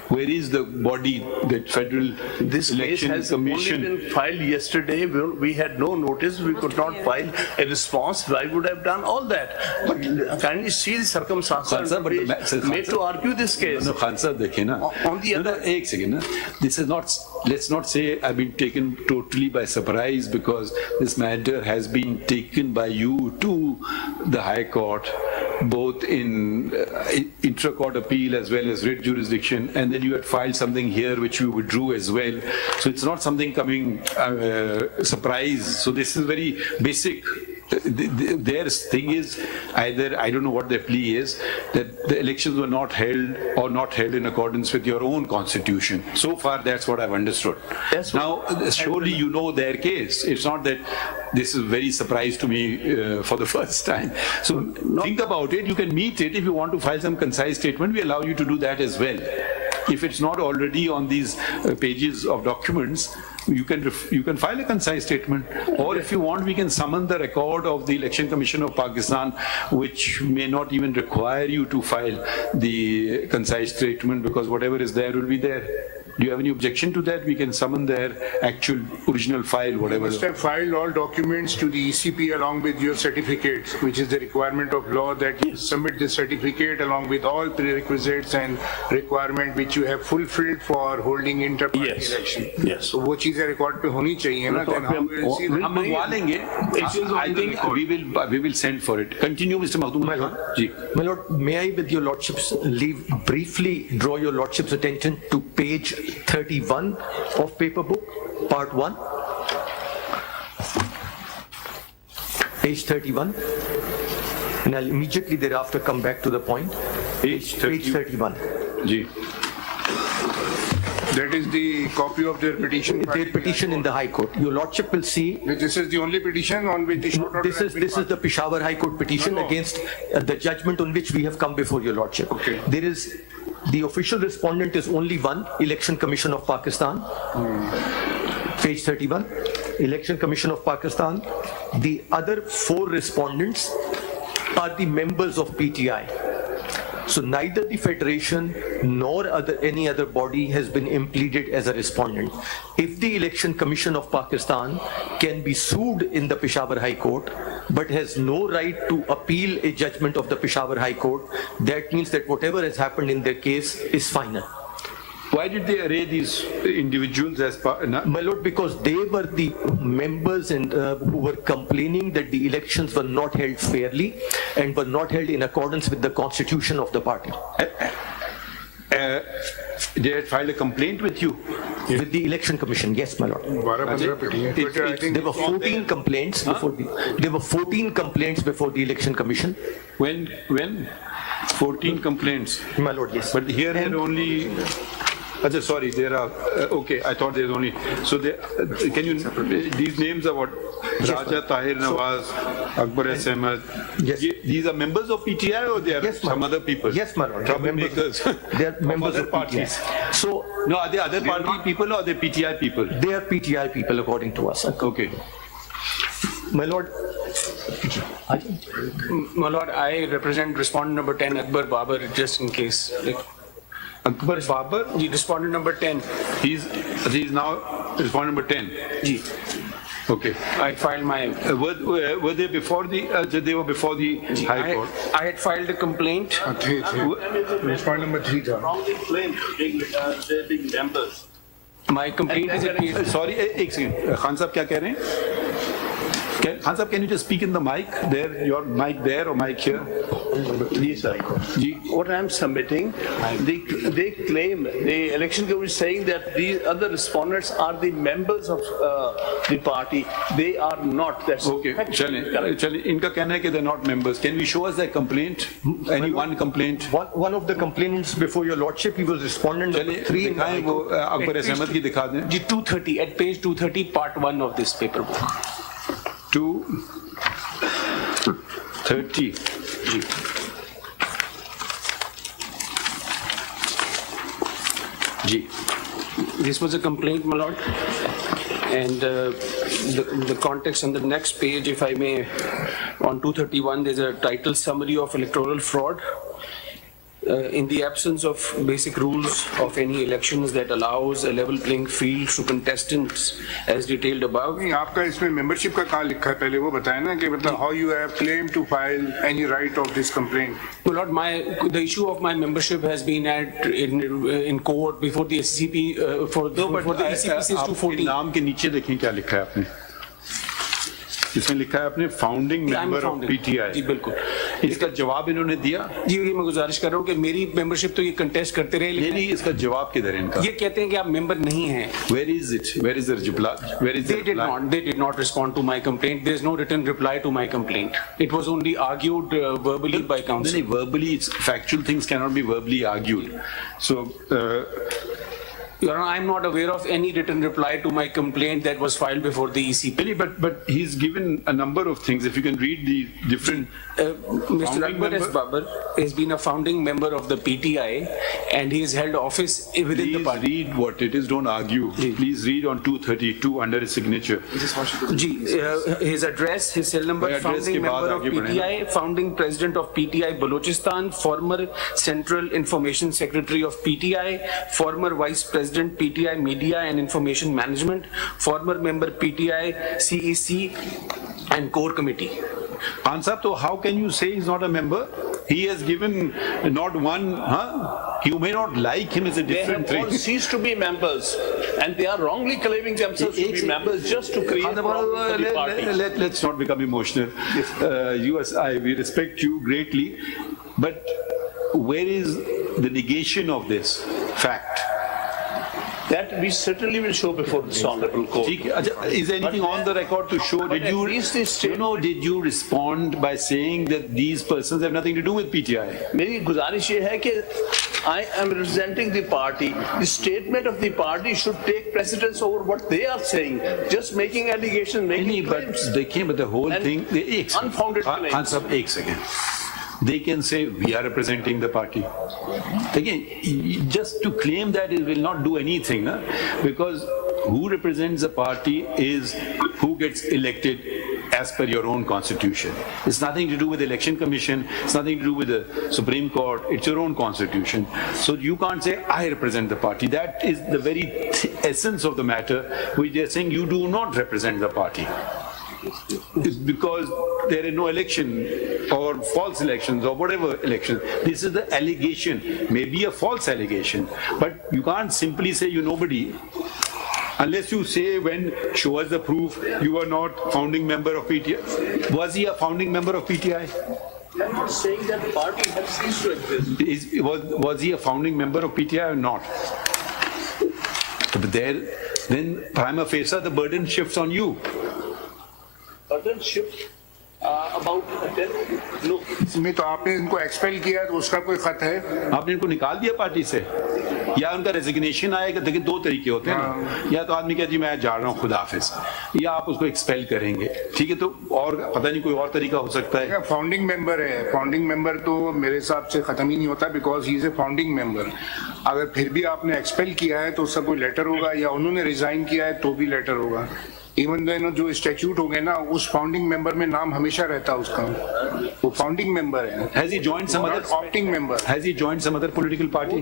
Where is the body that Federal Election has Commission? Only been filed yesterday. We had no notice. We could not file a response. I would have done all that. But kindly see the circumstances made to argue this case. No, Khan Sahab, dekhe na. On the other, एक second. This is not. Let's not say I've been taken totally by surprise, because this matter has been taken by you to the High Court, both in intra-court appeal as well as writ jurisdiction, and then you had filed something here which you withdrew as well. So it's not something coming surprise. So this is very basic. Their thing is either, I don't know what their plea is, that the elections were not held or not held in accordance with your own constitution. So far, that's what I've understood. Now, surely you know their case. It's not that this is very surprise to me for the first time. So think about it. You can meet it. If you want to file some concise statement, we allow you to do that as well. If it's not already on these pages of documents, you can file a concise statement, or if you want, we can summon the record of the Election Commission of Pakistan, which may not even require you to file the concise statement, because whatever is there will be there. Do you have any objection to that? We can summon their actual original file, whatever. You must have filed all documents to the ECP along with your certificates, which is the requirement of law, that you submit the certificate along with all prerequisites and requirement which you have fulfilled for holding inter-party election. Yes. So वो चीजें record पे होनी चाहिए ना? Then how will see? हम मंगवा लेंगे. I think we will send for it. Continue, Mr. Mahdum. My lord, may I, with your lordship's leave, briefly draw your lordship's attention to page 31 of paper book, part 1. Page 31. And I'll immediately thereafter come back to the point. Page 31. Ji. That is the copy of their petition. Their petition in the High Court. Your Lordship will see. This is the only petition on which the short order This is the Peshawar High Court petition against the judgment on which we have come before your Lordship. Okay. There is, the official respondent is only one, Election Commission of Pakistan. Page 31, Election Commission of Pakistan. The other 4 respondents are the members of PTI. So neither the Federation nor any other body has been impleaded as a respondent. If the Election Commission of Pakistan can be sued in the Peshawar High Court, but has no right to appeal a judgment of the Peshawar High Court, that means that whatever has happened in their case is final. Why did they array these individuals as part? My Lord, because they were the members and who were complaining that the elections were not held fairly and were not held in accordance with the constitution of the party. They had filed a complaint with you? With the Election Commission, yes, my Lord. There were 14 complaints before there were 14 complaints before the Election Commission. When? 14 complaints? My Lord, yes. But here there are only... sorry, there are, okay, I thought there's only, so there, can you, these names are what? Raja, Tahir, Nawaz, Akbar S. Ahmed. Yes. These are members of PTI or they are some other people? Yes, my Lord. Troublemakers. They are members other of parties. PTI. So, no, are they other party people or are they PTI people? They are PTI people according to us. Okay. My Lord. My Lord, I represent respondent number 10, Akbar Babar, just in case. Akbar Babar? The respondent number 10. He's now respondent number 10. Ji. Okay. I filed my... were they before the, they were before the High Court? I had filed a complaint. Respondent number 3 tha. Wrongly claimed being members. My complaint is a... Sorry, एक second. Khan Sahab क्या कह रहे हैं? Khan Sahab, can you just speak in the mic? There, your mic there or mic here? Yes, sir. What I'm submitting, they claim, the election commission is saying that these other respondents are the members of the party. They are not. That's okay. Chale. Inka कहना है कि they're not members. Can we show us that complaint? Any one complaint? One of the complainants before your Lordship, he was respondent number 3 in the High Court. Akbar S. Ahmed की दिखा दें. 230, at page 230, part 1 of this paper book. 230. Ji. This was a complaint, my Lord. And the context on the next page, if I may, on 231, there's a title summary of electoral fraud. In the absence of basic rules of any elections that allows a level playing field to contestants as detailed above. नहीं, आपका इसमें membership का कहाँ लिखा है पहले वो बताएं ना कि मतलब how you have claimed to file any right of this complaint. Well, Lord, the issue of my membership has been in court before the SCP for the ECP says 214. नाम के नीचे देखें क्या लिखा है आपने. इसमें लिखा है आपने फाउंडिंग मेंबर ऑफ पीटीआई. जी बिल्कुल. इसका जवाब इन्होंने दिया. जी मैं गुजारिश कर रहा हूँ कि मेरी मेंबरशिप तो ये कंटेस्ट करते रहे. नहीं, इसका जवाब किधर है इनका? ये कहते हैं कि आप मेंबर नहीं हैं. Where is it? Where is the reply? Where is the reply? They did not respond to my complaint. There is no written reply to my complaint. It was only argued verbally by counsel. Verbally, factual things cannot be verbally argued. So. Your Honor, I'm not aware of any written reply to my complaint that was filed before the ECP. But he's given a number of things. If you can read the different... Mr. Akbar S. Babar has been a founding member of the PTI and he has held office within the party. Please read what it is, don't argue. Please read on 232 under his signature. His address, his cell number, founding member of PTI, founding president of PTI Balochistan, former Central Information Secretary of PTI, former Vice President PTI Media and Information Management, former member PTI CEC and Core Committee. Khan Sahab, so how can you say he's not a member? He has given not one, You may not like him as a different thing. They have all ceased to be members and they are wrongly claiming themselves to be members just to create problems for the party. Let's not become emotional. We respect you greatly, but where is the negation of this fact? That we certainly will show before this honorable court. Is there anything on the record to show? Did you respond by saying that these persons have nothing to do with PTI? मेरी गुजारिश ये है कि I am representing the party. The statement of the party should take precedence over what they are saying. Just making allegations, making claims. But the whole thing, unfounded claims. Ek second. They can say we are representing the party. Again, just to claim that it will not do anything, because who represents the party is who gets elected as per your own constitution. It's nothing to do with the election commission. It's nothing to do with the Supreme Court. It's your own constitution. So you can't say I represent the party. That is the very essence of the matter, which they're saying you do not represent the party. It's because there is no election or false elections or whatever election. This is the allegation, maybe a false allegation, but you can't simply say you nobody. Unless you say when show us the proof you are not founding member of PTI. Was he a founding member of PTI? I'm not saying that party has ceased to exist. Was he a founding member of PTI or not? But then prima facie the burden shifts on you. Burden shift about no. इसमें तो आपने इनको expel किया तो उसका कोई खत है? आपने इनको निकाल दिया पार्टी से या उनका रेजिग्नेशन आएगा? देखिए दो तरीके होते हैं ना, या तो आदमी कहे जी मैं जा रहा हूँ खुदा हाफिज, या आप उसको एक्सपेल करेंगे, ठीक है? तो और पता नहीं कोई और तरीका हो सकता है। फाउंडिंग मेंबर है, फाउंडिंग मेंबर तो मेरे हिसाब से खत्म ही नहीं होता, because he is a founding member. अगर फिर भी आपने एक्सपेल किया है तो उसका कोई लेटर होगा, या उन्होंने रिजाइन किया है तो भी लेटर होगा। इवन देन जो स्टैट्यूट हो गए ना, उस फाउंडिंग मेंबर में नाम हमेशा रहता है उसका, वो फाउंडिंग मेंबर है। Has he joined some other opting member? Has he joined some other political party?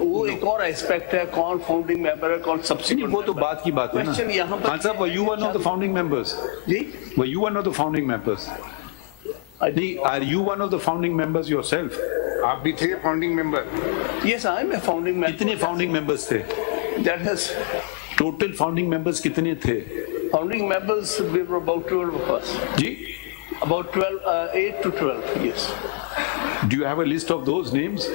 वो एक और एस्पेक्ट है, कौन फाउंडिंग मेंबर है, कौन सब्सिक्वेंट। वो तो बात की बात है ना। खान साहब, were you one of the founding members? Ji, were you one of the founding members? Are you one of the founding members yourself? आप भी थे founding member? Yes, I am a founding member. कितने founding members थे? That has total founding members कितने थे? Founding members, we were about 12 of us. Ji? About 12, 8 to 12, yes. Do you have a list of those names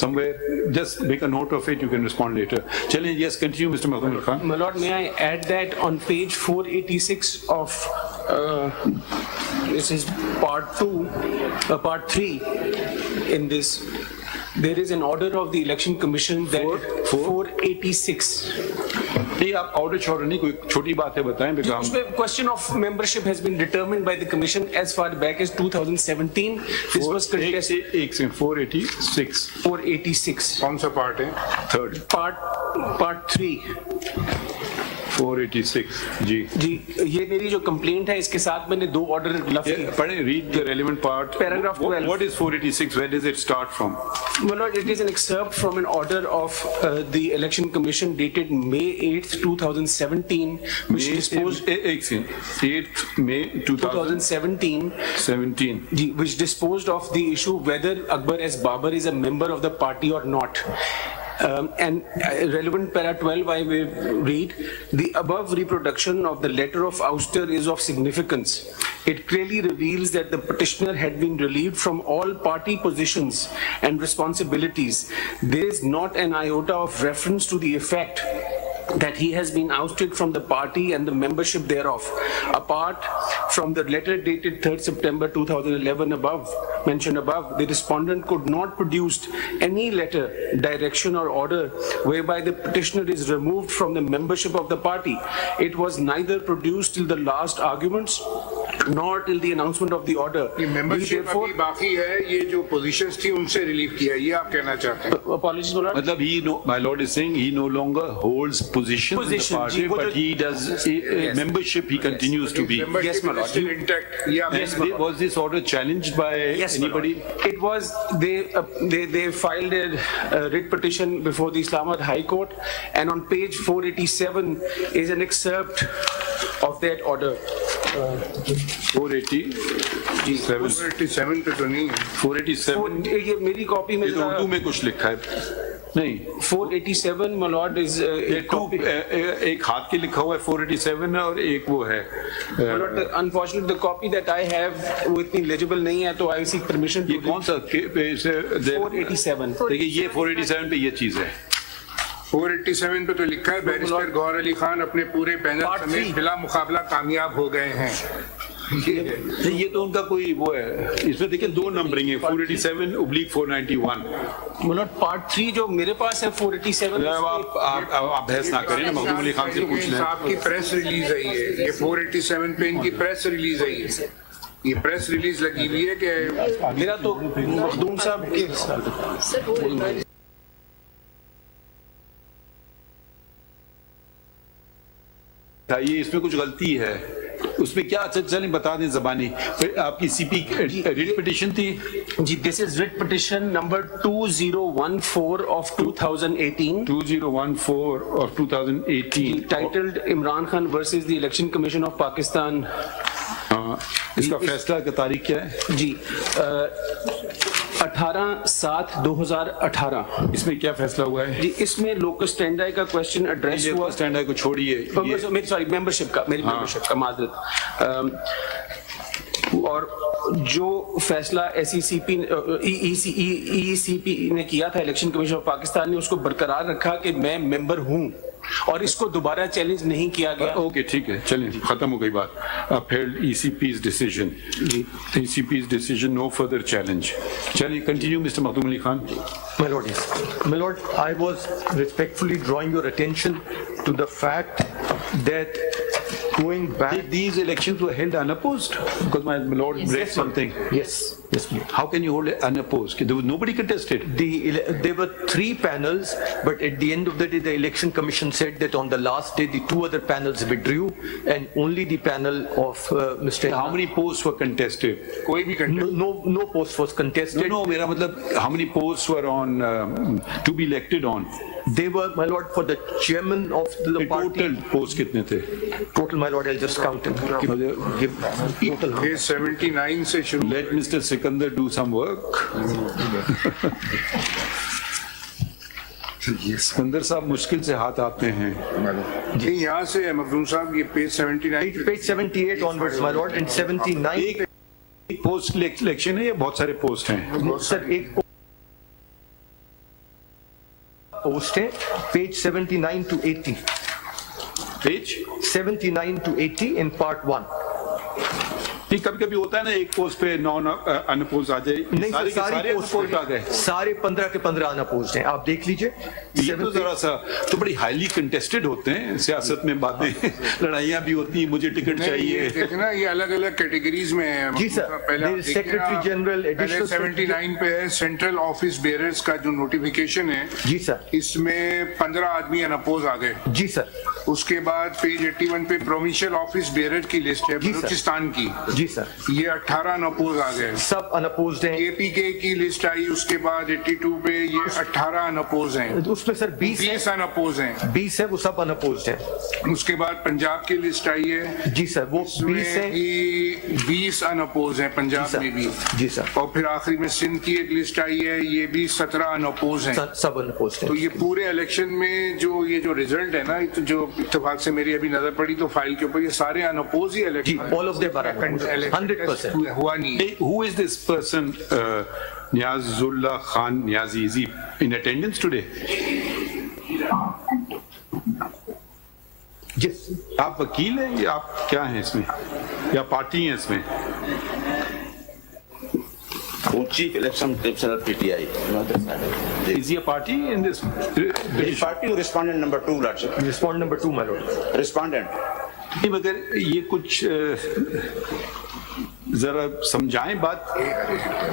somewhere? Just make a note of it, you can respond later. Challenge, yes, continue, Mr. Mahmoud Khan. My Lord, may I add that on page 486 of, this is part 3 in this, there is an order of the Election Commission that 486. नहीं, आप order छोड़ नहीं, कोई छोटी बातें बताएं बेटा। Question of membership has been determined by the Commission as far back as 2017. This was contested. 486. 486. कौन सा पार्ट है? Third. Part 3. 486 जी ये मेरी जो कंप्लेंट है इसके साथ मैंने दो ऑर्डर पढ़े, read the relevant part. Paragraph 12. What is 486? Where does it start from? My Lord, it is an excerpt from an order of the Election Commission dated May 8th, 2017, which disposed 8th May 2017, which disposed of the issue whether Akbar S. Babar is a member of the party or not. And relevant para 12, I will read, the above reproduction of the letter of ouster is of significance. It clearly reveals that the petitioner had been relieved from all party positions and responsibilities. There is not an iota of reference to the effect that he has been ousted from the party and the membership thereof. Apart from the letter dated 3rd September 2011 mentioned above, the respondent could not produce any letter, direction or order whereby the petitioner is removed from the membership of the party. It was neither produced till the last arguments nor till the announcement of the order. ये membership अभी बाकी है, ये जो positions थी उनसे relief किया, ये आप कहना चाहते हैं? Apologies, my lord. मतलब my lord is saying he no longer holds position in the party, but he does membership. He continues to be. Yes, my lord. Still intact. Yes, was this order challenged by anybody? It was. They filed a writ petition before the Islamabad High Court, and on page 487 is an excerpt of that order. 487 पे तो नहीं है. 487 ये मेरी copy में उर्दू में कुछ लिखा है नहीं. 487 my lord is एक हाथ के लिखा हुआ है 487 और एक वो है. Unfortunately, the copy that I have वो इतनी legible नहीं है, तो I seek permission. ये कौन सा 487. देखिए ये 487 पे ये चीज है. 487 पे तो लिखा है बैरिस्टर गौर अली खान अपने पूरे पैनल समेत बिला मुकाबला कामयाब हो गए हैं। ये तो उनका कोई वो है, इसमें देखिए 2 नंबरिंग है 487/491। मतलब पार्ट 3 जो मेरे पास है 487। आप बहस ना करें ना, मखदूम अली खान से पूछ लें। आपकी प्रेस रिलीज आई है, ये 487 पे इनकी प्रेस रिलीज आई है, ये प्रेस रिलीज लगी हुई है कि मेरा तो मखदूम साहब के ये इसमें कुछ गलती है, उसमें क्या अच्छा चलें बता दें ज़बानी। आपकी सीपी रिट पिटिशन थी जी, this is writ petition number 2014 of 2018 2014 of 2018 titled Imran Khan versus the election commission of Pakistan. इसका फैसला की तारीख क्या है जी? 18/7/2018। इसमें क्या फैसला हुआ है जी? इसमें लोकस स्टैंडर्ड का क्वेश्चन एड्रेस हुआ। स्टैंडर्ड को छोड़िए, मेरी सॉरी मेंबरशिप का, मेरी मेंबरशिप का माजरत। और जो फैसला SECP ने किया था, इलेक्शन कमीशन ऑफ पाकिस्तान ने उसको बरकरार रखा कि मैं मेंबर हूं और इसको दोबारा चैलेंज नहीं किया गया। ओके ठीक है, चलें खत्म हो गई बात। upheld ECP's decision जी, ECP's decision, no further challenge। चलिए continue mister Makhdoom Ali Khan. My lord, yes. My lord, I was respectfully drawing your attention to the fact that going back, these elections were held unopposed because my lord read something. Yes, yes, please. How can you hold it unopposed? There was nobody contested. There were 3 panels, but at the end of the day, the election commission said that on the last day, the 2 other panels withdrew, and only the panel of Mr. How many posts were contested? कोई भी no post was contested. No, मेरा मतलब how many posts were on to be elected on? They were, my lord, for the chairman of the party. Total posts कितने थे? Total, my lord, I'll just count them. Give total. 79 से शुरू। Let Mr. Sikandar do some work. Sikandar साहब मुश्किल से हाथ आते हैं। यहाँ से है मखदूम साहब, ये page 79, page 78 onwards, my lord, and 79। एक पोस्ट इलेक्शन है या बहुत सारे पोस्ट हैं? सर एक पोस्ट है, page 79 to 80। Page 79 to 80 in part 1। कभी कभी होता है ना, एक पोस्ट पे नॉन अनअपोज आ जाए। नहीं, सारे पोस्ट आ गए, सारे 15 के 15 अनअपोज्ड हैं, आप देख लीजिए। ये तो जरा सा तो बड़ी हाईली कंटेस्टेड होते हैं सियासत में, बातें लड़ाइयाँ भी होती हैं, मुझे टिकट चाहिए। देखना ये अलग अलग कैटेगरीज में है। जी सर, पहले सेक्रेटरी जनरल एडिशनल 79 पे है सेंट्रल ऑफिस बेयरर्स का जो नोटिफिकेशन है। जी सर, इसमें 15 आदमी अनअपोज आ गए। जी सर। उसके बाद पेज 81 पे प्रोविंशियल ऑफिस बेयरर की लिस्ट है बलूचिस्तान की। जी सर, ये 18 अनअपोज आ गए, सब अनअपोज्ड हैं। APK की लिस्ट आई, उसके बाद 82 पे ये 18 अनअपोज हैं। उसमें सर 20 अनअपोज हैं। 20 है, वो सब अनअपोज्ड हैं। उसके बाद पंजाब की लिस्ट आई है। जी सर, वो 20 है। 20 अनअपोज हैं पंजाब में भी। जी सर। और फिर आखिरी में सिंध की एक लिस्ट आई है, ये भी 17 अनअपोज हैं। सब अनअपोज्ड हैं। तो ये पूरे इलेक्शन में जो रिजल्ट है ना, जो इत्तेफाक से मेरी अभी नजर पड़ी तो फाइल के ऊपर, ये सारे अनअपोज ही election, all of them are 100% हुआ नहीं। Who is this person, Niazullah Khan Niazi? Is he in attendance today? Yes. आप वकील हैं या आप क्या हैं इसमें, या पार्टी हैं इसमें? Chief Election Commissioner PTI. Is he a party in this? His party respondent number 2, Lordship. Respondent number 2, my lord. Respondent. नहीं, मगर ये कुछ जरा समझाएं बात।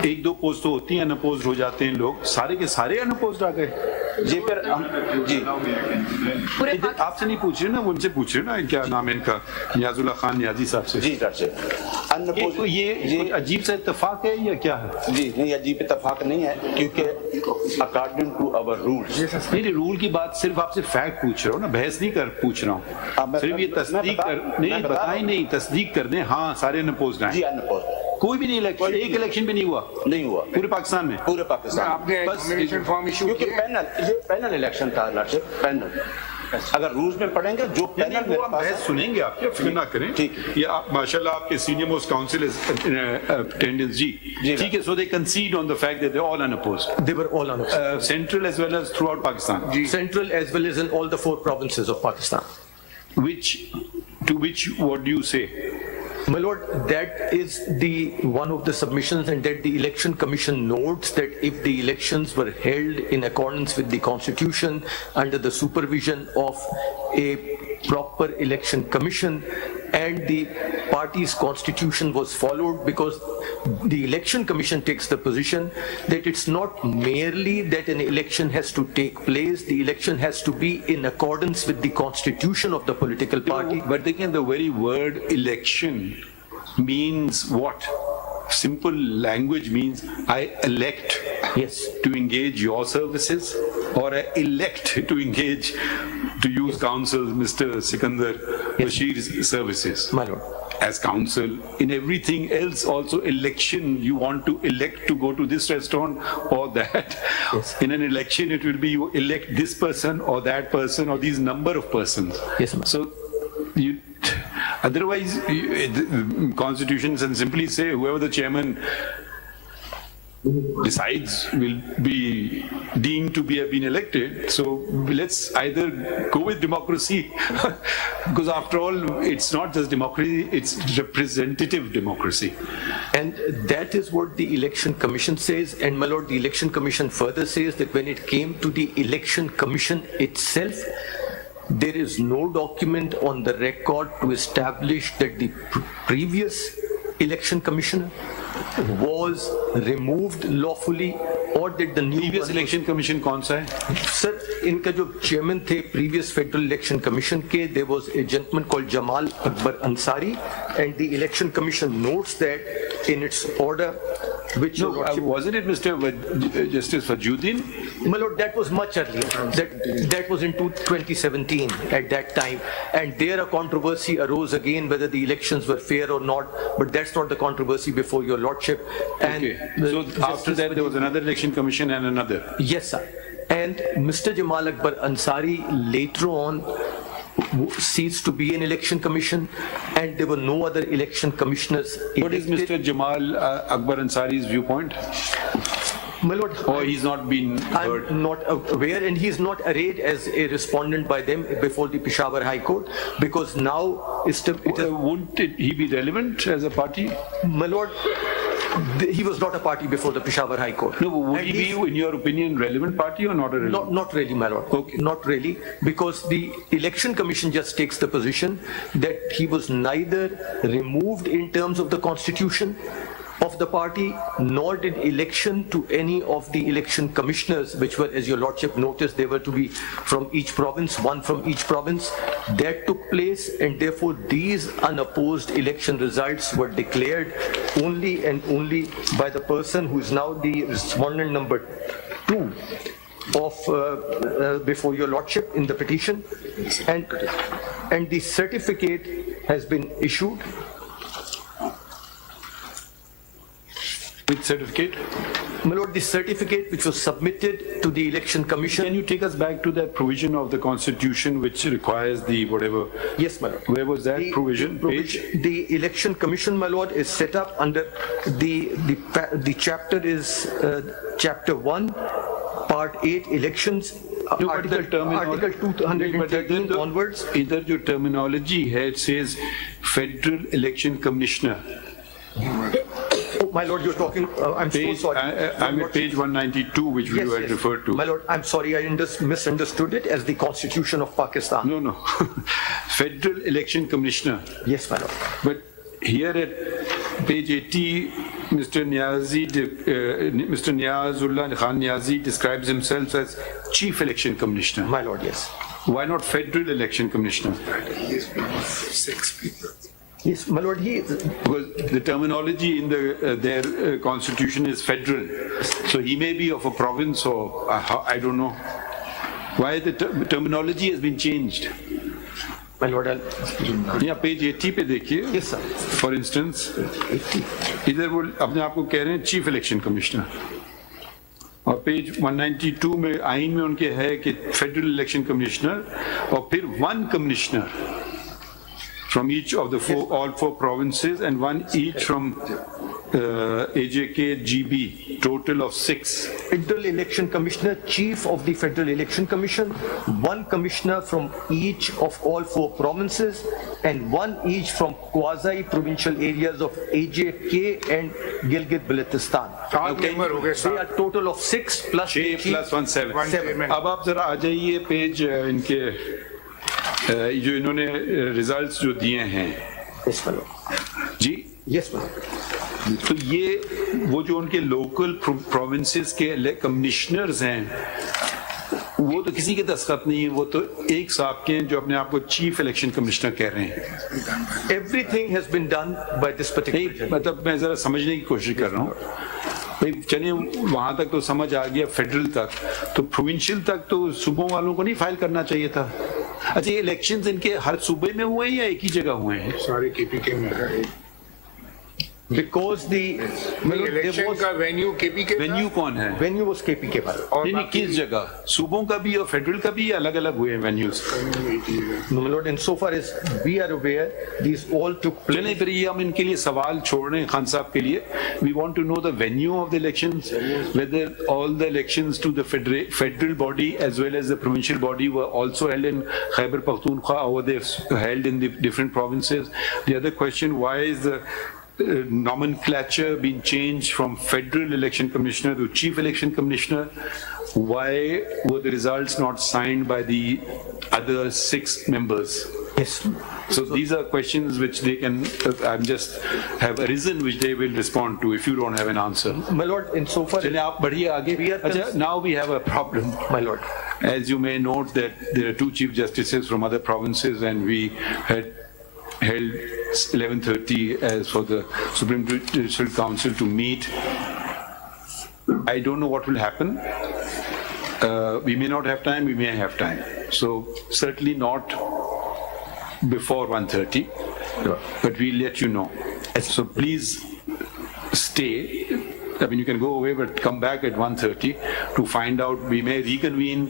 1-2 पोस्ट तो होती हैं, अनअपोज्ड हो जाते हैं लोग, सारे के सारे अनअपोज्ड आ गए। जी फिर हम जी आपसे नहीं पूछ रहे ना, उनसे पूछ रहे ना, क्या नाम है इनका, नियाजुल्लाह खान नियाजी साहब से। जी सर, अनअपोज्ड तो ये अजीब सा इत्तेफाक है या क्या है? जी नहीं, अजीब इत्तेफाक नहीं है, क्योंकि अकॉर्डिंग टू आवर रूल्स। मेरे रूल की बात सिर्फ आपसे फैक्ट पूछ रहा हूँ ना, बहस नहीं कर पूछ रहा हूँ, सिर्फ ये तस्दीक कर, नहीं बताएं, नहीं तस्दीक कर दें। हाँ, सारे अनअपोज्ड हैं। कोई भी नहीं इलेक्शन, एक इलेक्शन भी नहीं हुआ पूरे पाकिस्तान में। पूरे पाकिस्तान आपने बस फॉर्म इशू, क्योंकि पैनल, ये पैनल इलेक्शन था लॉर्डशिप, पैनल अगर रूल्स में पढ़ेंगे जो पैनल मेरे पास है सुनेंगे आप, फिक्र ना करें। ये आप माशाल्लाह आपके सीनियर मोस्ट काउंसिल अटेंडेंस जी ठीक है, so they concede on the fact that they're all unopposed. They were all unopposed. Central as well as throughout Pakistan. Central as well as in all the 4 provinces of Pakistan. To which what do you say? My lord, that is one of the submissions, and that the election commission notes that if the elections were held in accordance with the constitution under the supervision of a proper election commission and the party's constitution was followed, because the election commission takes the position that it's not merely that an election has to take place, the election has to be in accordance with the constitution of the political party. But again, the very word election means what? Simple language means I elect to engage your services, or I elect to engage, to use counsel Mr. Sikandar Bashir's services. My lord. As counsel. In everything else also election, you want to elect to go to this restaurant or that. Yes. In an election it will be you elect this person or that person or these number of persons. Yes, ma'am. So you, otherwise the constitution can simply say whoever the chairman decides will be deemed to have been elected. So let's either go with democracy because after all it's not just democracy, it's representative democracy. And that is what the election commission says. And my lord, the election commission further says that when it came to the election commission itself, there is no document on the record to establish that the previous election commissioner was removed lawfully or that the new previous election commission kaun sa hai? Sir, inka jo chairman the previous federal election commission ke, there was a gentleman called Jamal Akbar Ansari, and the election commission notes that in its order, which wasn't it Mr. Justice Fajuddin? My lord, that was much earlier. That was in 2017 at that time, and there a controversy arose again whether the elections were fair or not, but that's not the controversy before your lordship. And okay. So after that there was another election commission and another. Yes, sir. And Mr. Jamal Akbar Ansari later on ceased to be an election commission, and there were no other election commissioners elected. What is Mr. Jamal Akbar Ansari's viewpoint? My lord, or he's not been heard? I'm not aware, and he's not arrayed as a respondent by them before the Peshawar High Court, because now wouldn't he be relevant as a party? My lord, he was not a party before the Peshawar High Court. No, would he be, in your opinion, relevant party or not a relevant? Not really, my lord. Okay. Not really, because the election commission just takes the position that he was neither removed in terms of the constitution of the party, nor did election to any of the election commissioners, which were, as your lordship noticed, they were to be from each province, one from each province. That took place, and therefore these unopposed election results were declared only and only by the person who is now the respondent number 2 of before your lordship in the petition, and the certificate has been issued. Which certificate? My lord, the certificate which was submitted to the election commission. Can you take us back to that provision of the constitution which requires the whatever? Yes, my lord. Where was that provision? Page? The election commission, my lord, is set up under the chapter is chapter 1, part 8, elections. Article 213 onwards. Either your terminology here it says Federal Election Commissioner. Oh, my lord, you're talking, I'm so sorry. I'm at page 192, which you had referred to. My lord, I'm sorry, I misunderstood it as the Constitution of Pakistan. No. Federal Election Commissioner. Yes, my lord. But here at page 80, Mr. Niazullah Khan Niazi describes himself as Chief Election Commissioner. My lord, yes. Why not Federal Election Commissioner? Yes, my lord, because the terminology in their constitution is federal, so he may be of a province or I don't know. Why the terminology has been changed? My lord, yeah, page 80 पे देखिए. Yes, sir. For instance, इधर वो अपने आप को कह रहे हैं Chief Election Commissioner. और पेज 192 में आइन में उनके है कि फेडरल इलेक्शन कमिश्नर और फिर one commissioner from each of the all four provinces and one each from AJK GB, total of 6. Federal Election Commissioner, Chief of the Federal Election Commission, one commissioner from each of all four provinces, and one each from quasi-provincial areas of AJK and Gilgit-Baltistan. They are total of 6 plus 6 plus 1 7. अब आप जरा आ जाइए page इनके जो इन्होंने results जो दिए हैं जी, यस तो ये वो जो उनके लोकल प्रोविंसेस के कमिश्नर्स हैं वो तो किसी के दस्तखत नहीं है, वो तो एक साहब के हैं जो अपने आप को चीफ इलेक्शन कमिश्नर कह रहे हैं। Everything has been done by this particular. मतलब मैं जरा समझने की कोशिश कर रहा हूँ भाई, चलिए वहां तक तो समझ आ गया, फेडरल तक, तो प्रोविंशियल तक तो सूबों वालों को नहीं फाइल करना चाहिए था। अच्छा, ये इलेक्शंस इनके हर सूबे में हुए हैं या एक ही जगह हुए हैं? सारे केपीके में Because the इलेक्शन का वेन्यू केपीके, वेन्यू कौन है? venue was KPK पर। नहीं, किस जगह? सूबों का भी और फेडरल का भी अलग अलग हुए हैं venues? No, my lord, and so far as we are aware, these all took place. नहीं, फिर ये हम इनके लिए सवाल छोड़ रहे हैं खान साहब के लिए। We want to know the venue of the elections, whether all the elections to the federal body as well as the provincial body were also held in Khyber Pakhtunkhwa or they held in the different provinces. The other question, why is the nomenclature been changed from Federal Election Commissioner to Chief Election Commissioner? Why were the results not signed by the other 6 members? Yes. So these are questions which they can, just have arisen, which they will respond to if you don't have an answer. My lord, insofar as now we have a problem. My lord. As you may note that there are 2 Chief Justices from other provinces and we had held 11:30 as for the Supreme Judicial Council to meet. I don't know what will happen. We may not have time, we may have time. So certainly not before 1:30, but we'll let you know. So please stay. I mean, you can go away, but come back at 1:30 to find out. We may reconvene.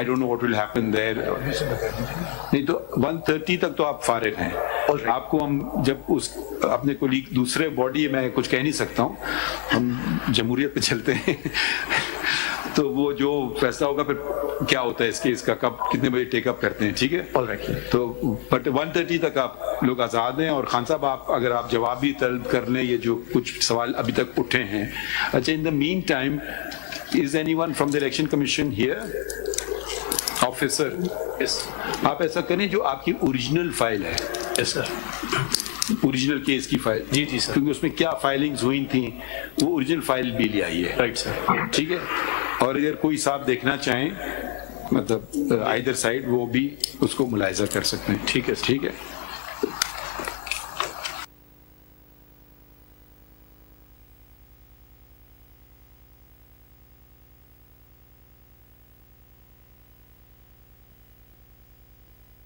I don't know what will happen there. नहीं तो 1:30 तक तो आप फारिग हैं। आपको हम जब उस अपने कोलीग दूसरे बॉडी में कुछ कह नहीं सकता हूँ, हम जमहूरियत पे चलते हैं तो वो जो फैसला होगा फिर क्या होता है इसके, इसका कब कितने बजे टेकअप करते हैं, ठीक है? तो बट 1:30 तक आप लोग आज़ाद हैं। और खान साहब, आप अगर आप जवाब भी तलब कर लें ये जो कुछ सवाल अभी तक उठे हैं। अच्छा, in the mean time, is anyone from the election commission here? Officer, आप ऐसा करें जो आपकी ओरिजिनल फाइल है। यस सर, ओरिजिनल केस की फाइल। जी जी सर, क्योंकि उसमें क्या फाइलिंग्स हुई थी वो ओरिजिनल फाइल भी ले आई है। राइट सर, ठीक है। और अगर कोई साहब देखना चाहें, मतलब आइदर साइड, वो भी उसको मुलाहिजा कर सकते हैं। ठीक है, ठीक है।